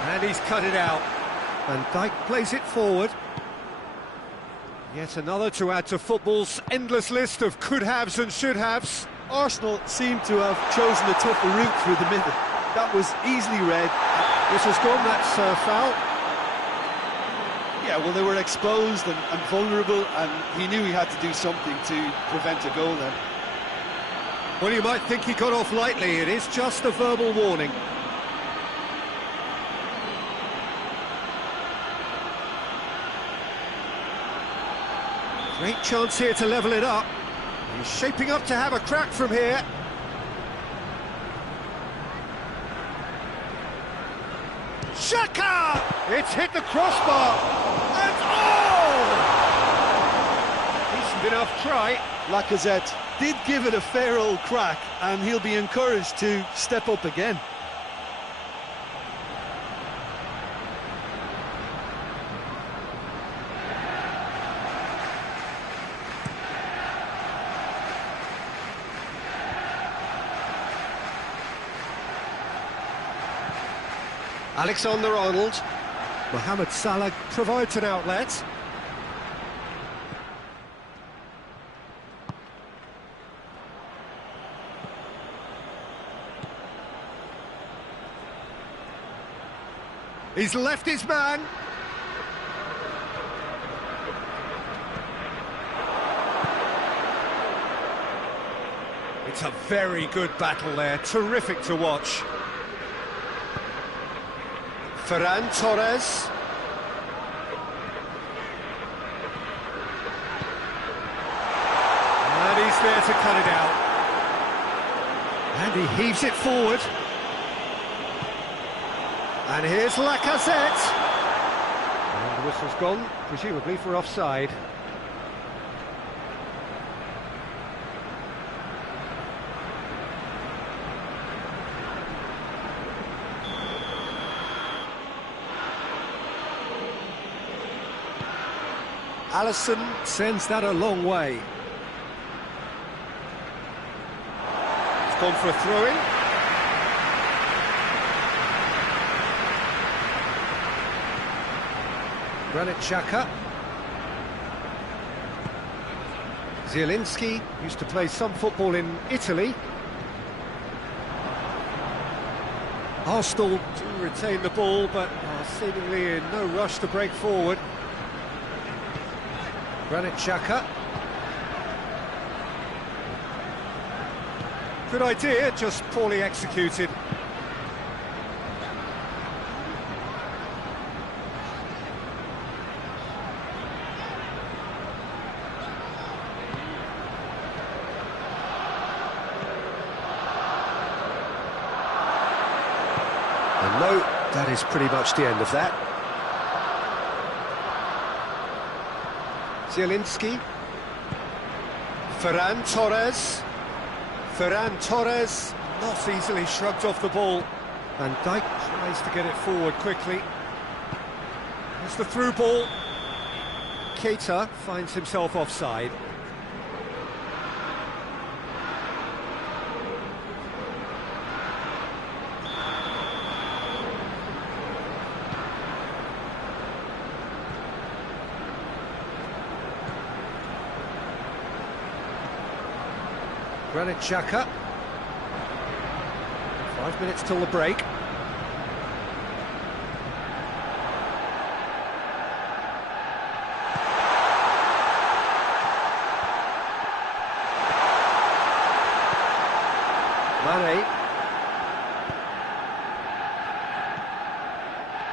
And he's cut it out. Van Dijk plays it forward. Yet another to add to football's endless list of could-haves and should-haves. Arsenal seem to have chosen a tougher route through the middle. That was easily read. This has gone, that's foul. Yeah, well, they were exposed and vulnerable, and he knew he had to do something to prevent a goal then. Well, you might think he got off lightly. It is just a verbal warning. Great chance here to level it up. He's shaping up to have a crack from here. Xhaka! It's hit the crossbar. And decent enough try. Lacazette did give it a fair old crack, and he'll be encouraged to step up again. Alexander-Arnold. Mohamed Salah provides an outlet. He's left his man. It's a very good battle there, terrific to watch. Ferran Torres. And he's there to cut it out. And he heaves it forward. And here's Lacazette. And the whistle's gone, presumably for offside. Alisson sends that a long way. It's gone for a throw-in. Granit Xhaka. Zielinski used to play some football in Italy. Arsenal do retain the ball, but are seemingly in no rush to break forward. Granit Xhaka. Good idea, just poorly executed. And no That is pretty much the end of that. Zielinski. Ferran Torres. Ferran Torres not easily shrugged off the ball. Van Dijk tries to get it forward quickly. It's the through ball. Keita finds himself offside. Granit Xhaka. 5 minutes till the break. Mane.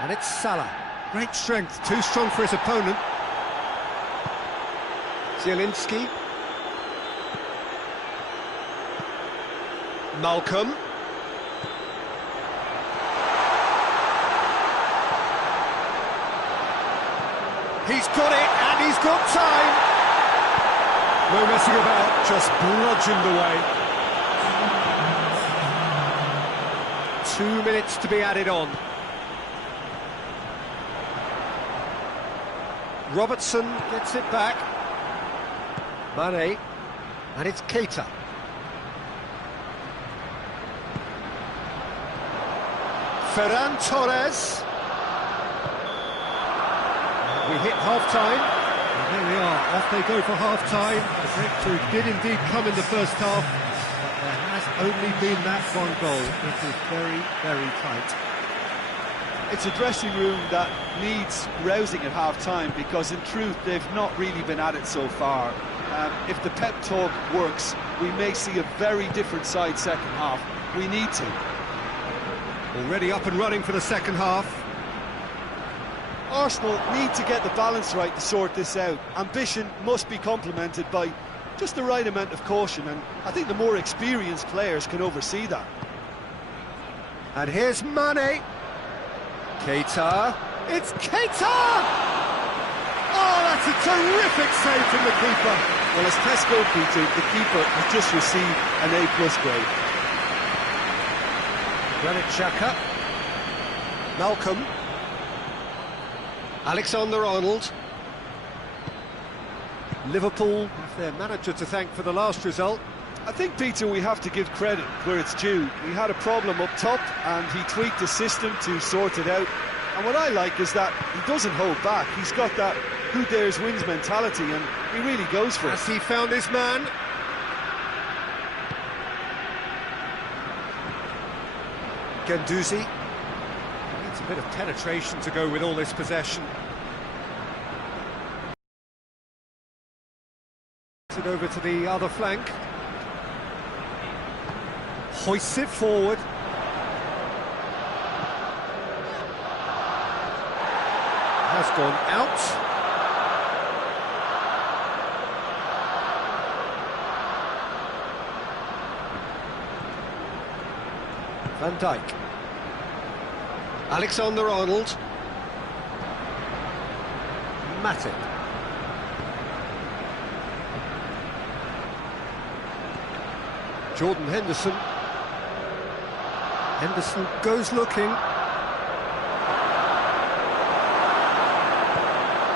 And it's Salah. Great strength, too strong for his opponent. Zielinski. Malcolm. He's got it, and he's got time. No messing about, just bludgeoned away. 2 minutes to be added on. Robertson gets it back. Mane, and it's Keita. Ferran Torres. We hit half-time, and there we are, off they go for half-time. The breakthrough did indeed come in the first half, but there has only been that one goal. It is very, very tight. It's a dressing room that needs rousing at half-time, because in truth they've not really been at it so far. If the pep talk works, we may see a very different side second half. We need to. Already up and running for the second half. Arsenal need to get the balance right to sort this out. Ambition must be complemented by just the right amount of caution, and I think the more experienced players can oversee that. And here's Mane. Keita. It's Keita! Oh, that's a terrific save from the keeper. Well, as tests go, Peter, the keeper has just received an A+ grade. Granit Xhaka. Malcolm. Alexander-Arnold. Liverpool have their manager to thank for the last result. I think, Peter, we have to give credit where it's due. We had a problem up top and he tweaked the system to sort it out. And what I like is that he doesn't hold back. He's got that who dares wins mentality, and he really goes for it. Has he found his man? Guendouzi needs a bit of penetration to go with all this possession. It over to the other flank. Hoists it forward. Has gone out. Van Dijk. Alexander-Arnold. Matip. Jordan Henderson. Henderson goes looking.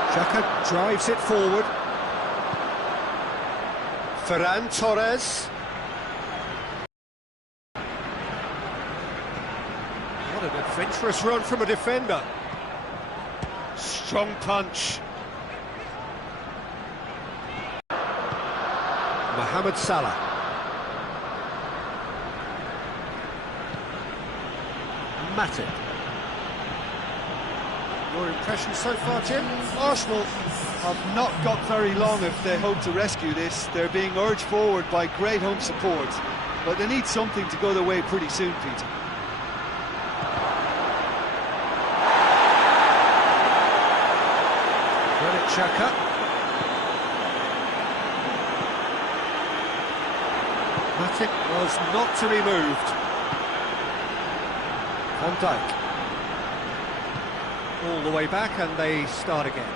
Xhaka drives it forward. Ferran Torres. What an adventurous run from a defender. Strong punch. Mohamed Salah. Matip. Your impression so far, Jim? Arsenal have not got very long if they hope to rescue this. They're being urged forward by great home support, but they need something to go their way pretty soon, Peter. Granit Xhaka. Matip was not to be moved. Van Dijk. all the way back, and they start again.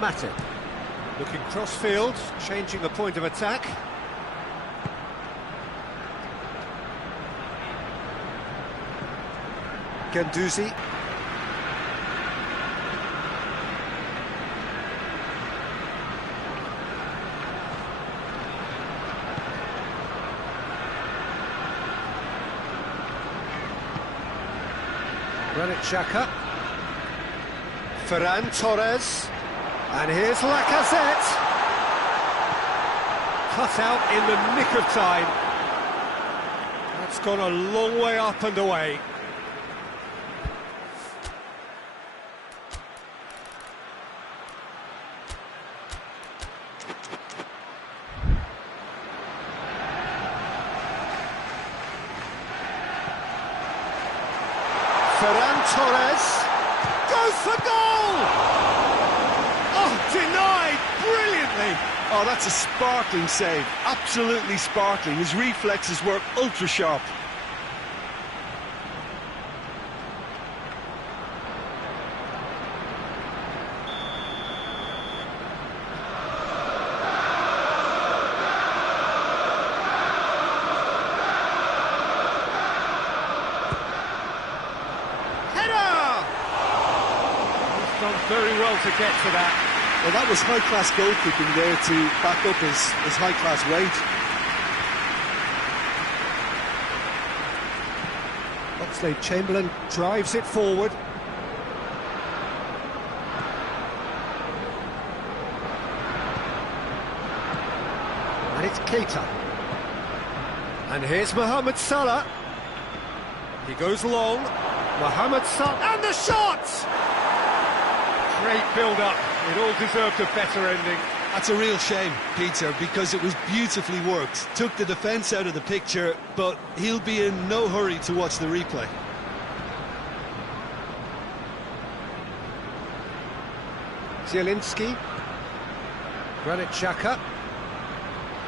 Matip looking cross-field, changing the point of attack. Guendouzi. Granit Xhaka. Ferran Torres. And here's Lacazette. Cut out in the nick of time. That's gone a long way up and away. Ferran Torres goes for goal! Oh, denied brilliantly! Oh, that's a sparkling save, absolutely sparkling. His reflexes work ultra sharp. Done very well to get to that. Well, that was high-class goalkeeping there to back up his high-class weight. Oxlade-Chamberlain drives it forward. And it's Keita. And here's Mohamed Salah. He goes long. Mohamed Salah, and the shot! Great build-up. It all deserved a better ending. That's a real shame, Peter, because it was beautifully worked. Took the defence out of the picture, but he'll be in no hurry to watch the replay. Zielinski. Granit Xhaka.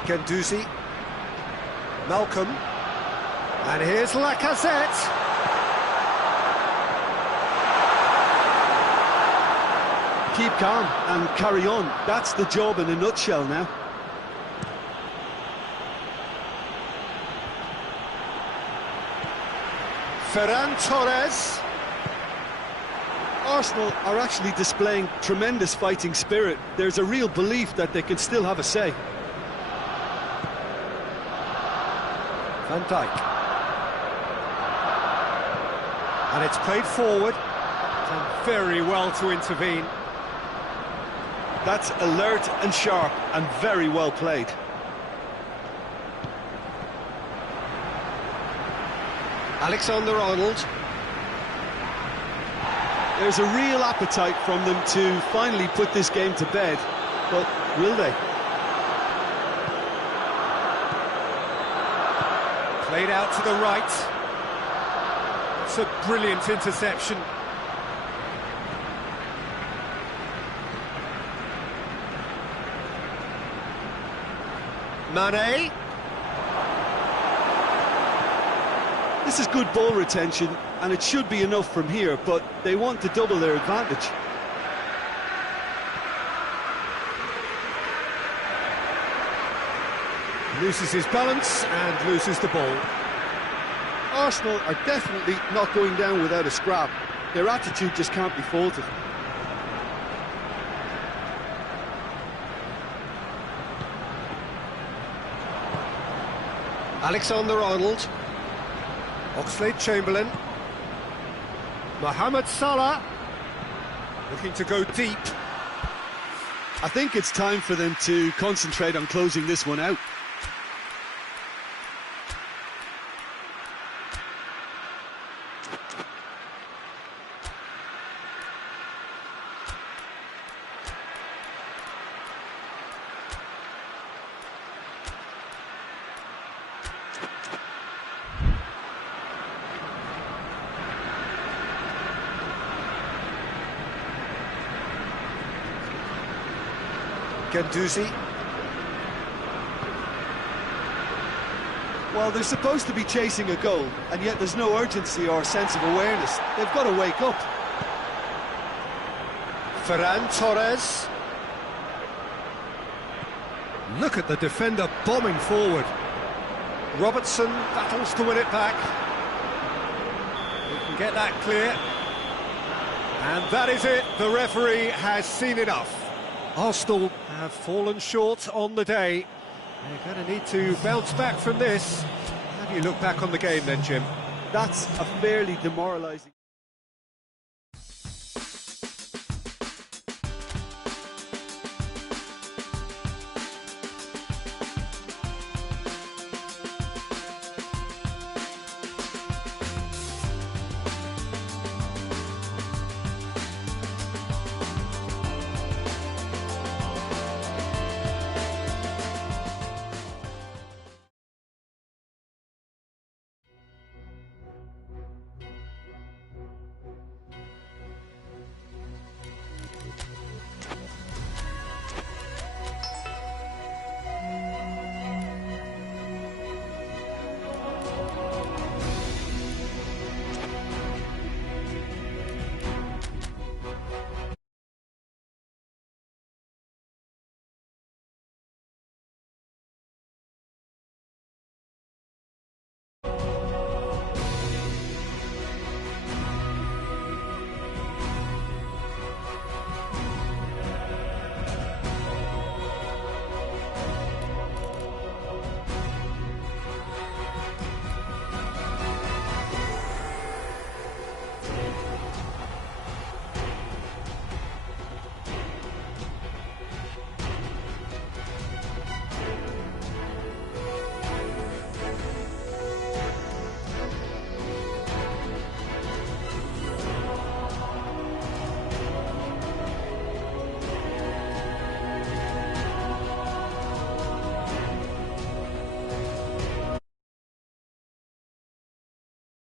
Guendouzi. Malcolm. And here's Lacazette. Keep calm and carry on. That's the job in a nutshell now. Ferran Torres. Arsenal are actually displaying tremendous fighting spirit. There's a real belief that they can still have a say. Van Dijk. And it's played forward. Done very well to intervene. That's alert and sharp and very well played. Alexander-Arnold. There's a real appetite from them to finally put this game to bed, but will they? Played out to the right. It's a brilliant interception. Mane. This is good ball retention, and it should be enough from here, but they want to double their advantage. Loses his balance and loses the ball. Arsenal are definitely not going down without a scrap. Their attitude just can't be faulted. Alexander-Arnold. Oxlade-Chamberlain. Mohamed Salah. Looking to go deep. I think it's time for them to concentrate on closing this one out. Guendouzi. Well, they're supposed to be chasing a goal, and yet there's no urgency or sense of awareness. They've got to wake up. Ferran Torres. Look at the defender bombing forward. Robertson battles to win it back. He can get that clear. And that is it. The referee has seen enough. Arsenal have fallen short on the day. They're going to need to bounce back from this. How do you look back on the game then, Jim? That's a fairly demoralising...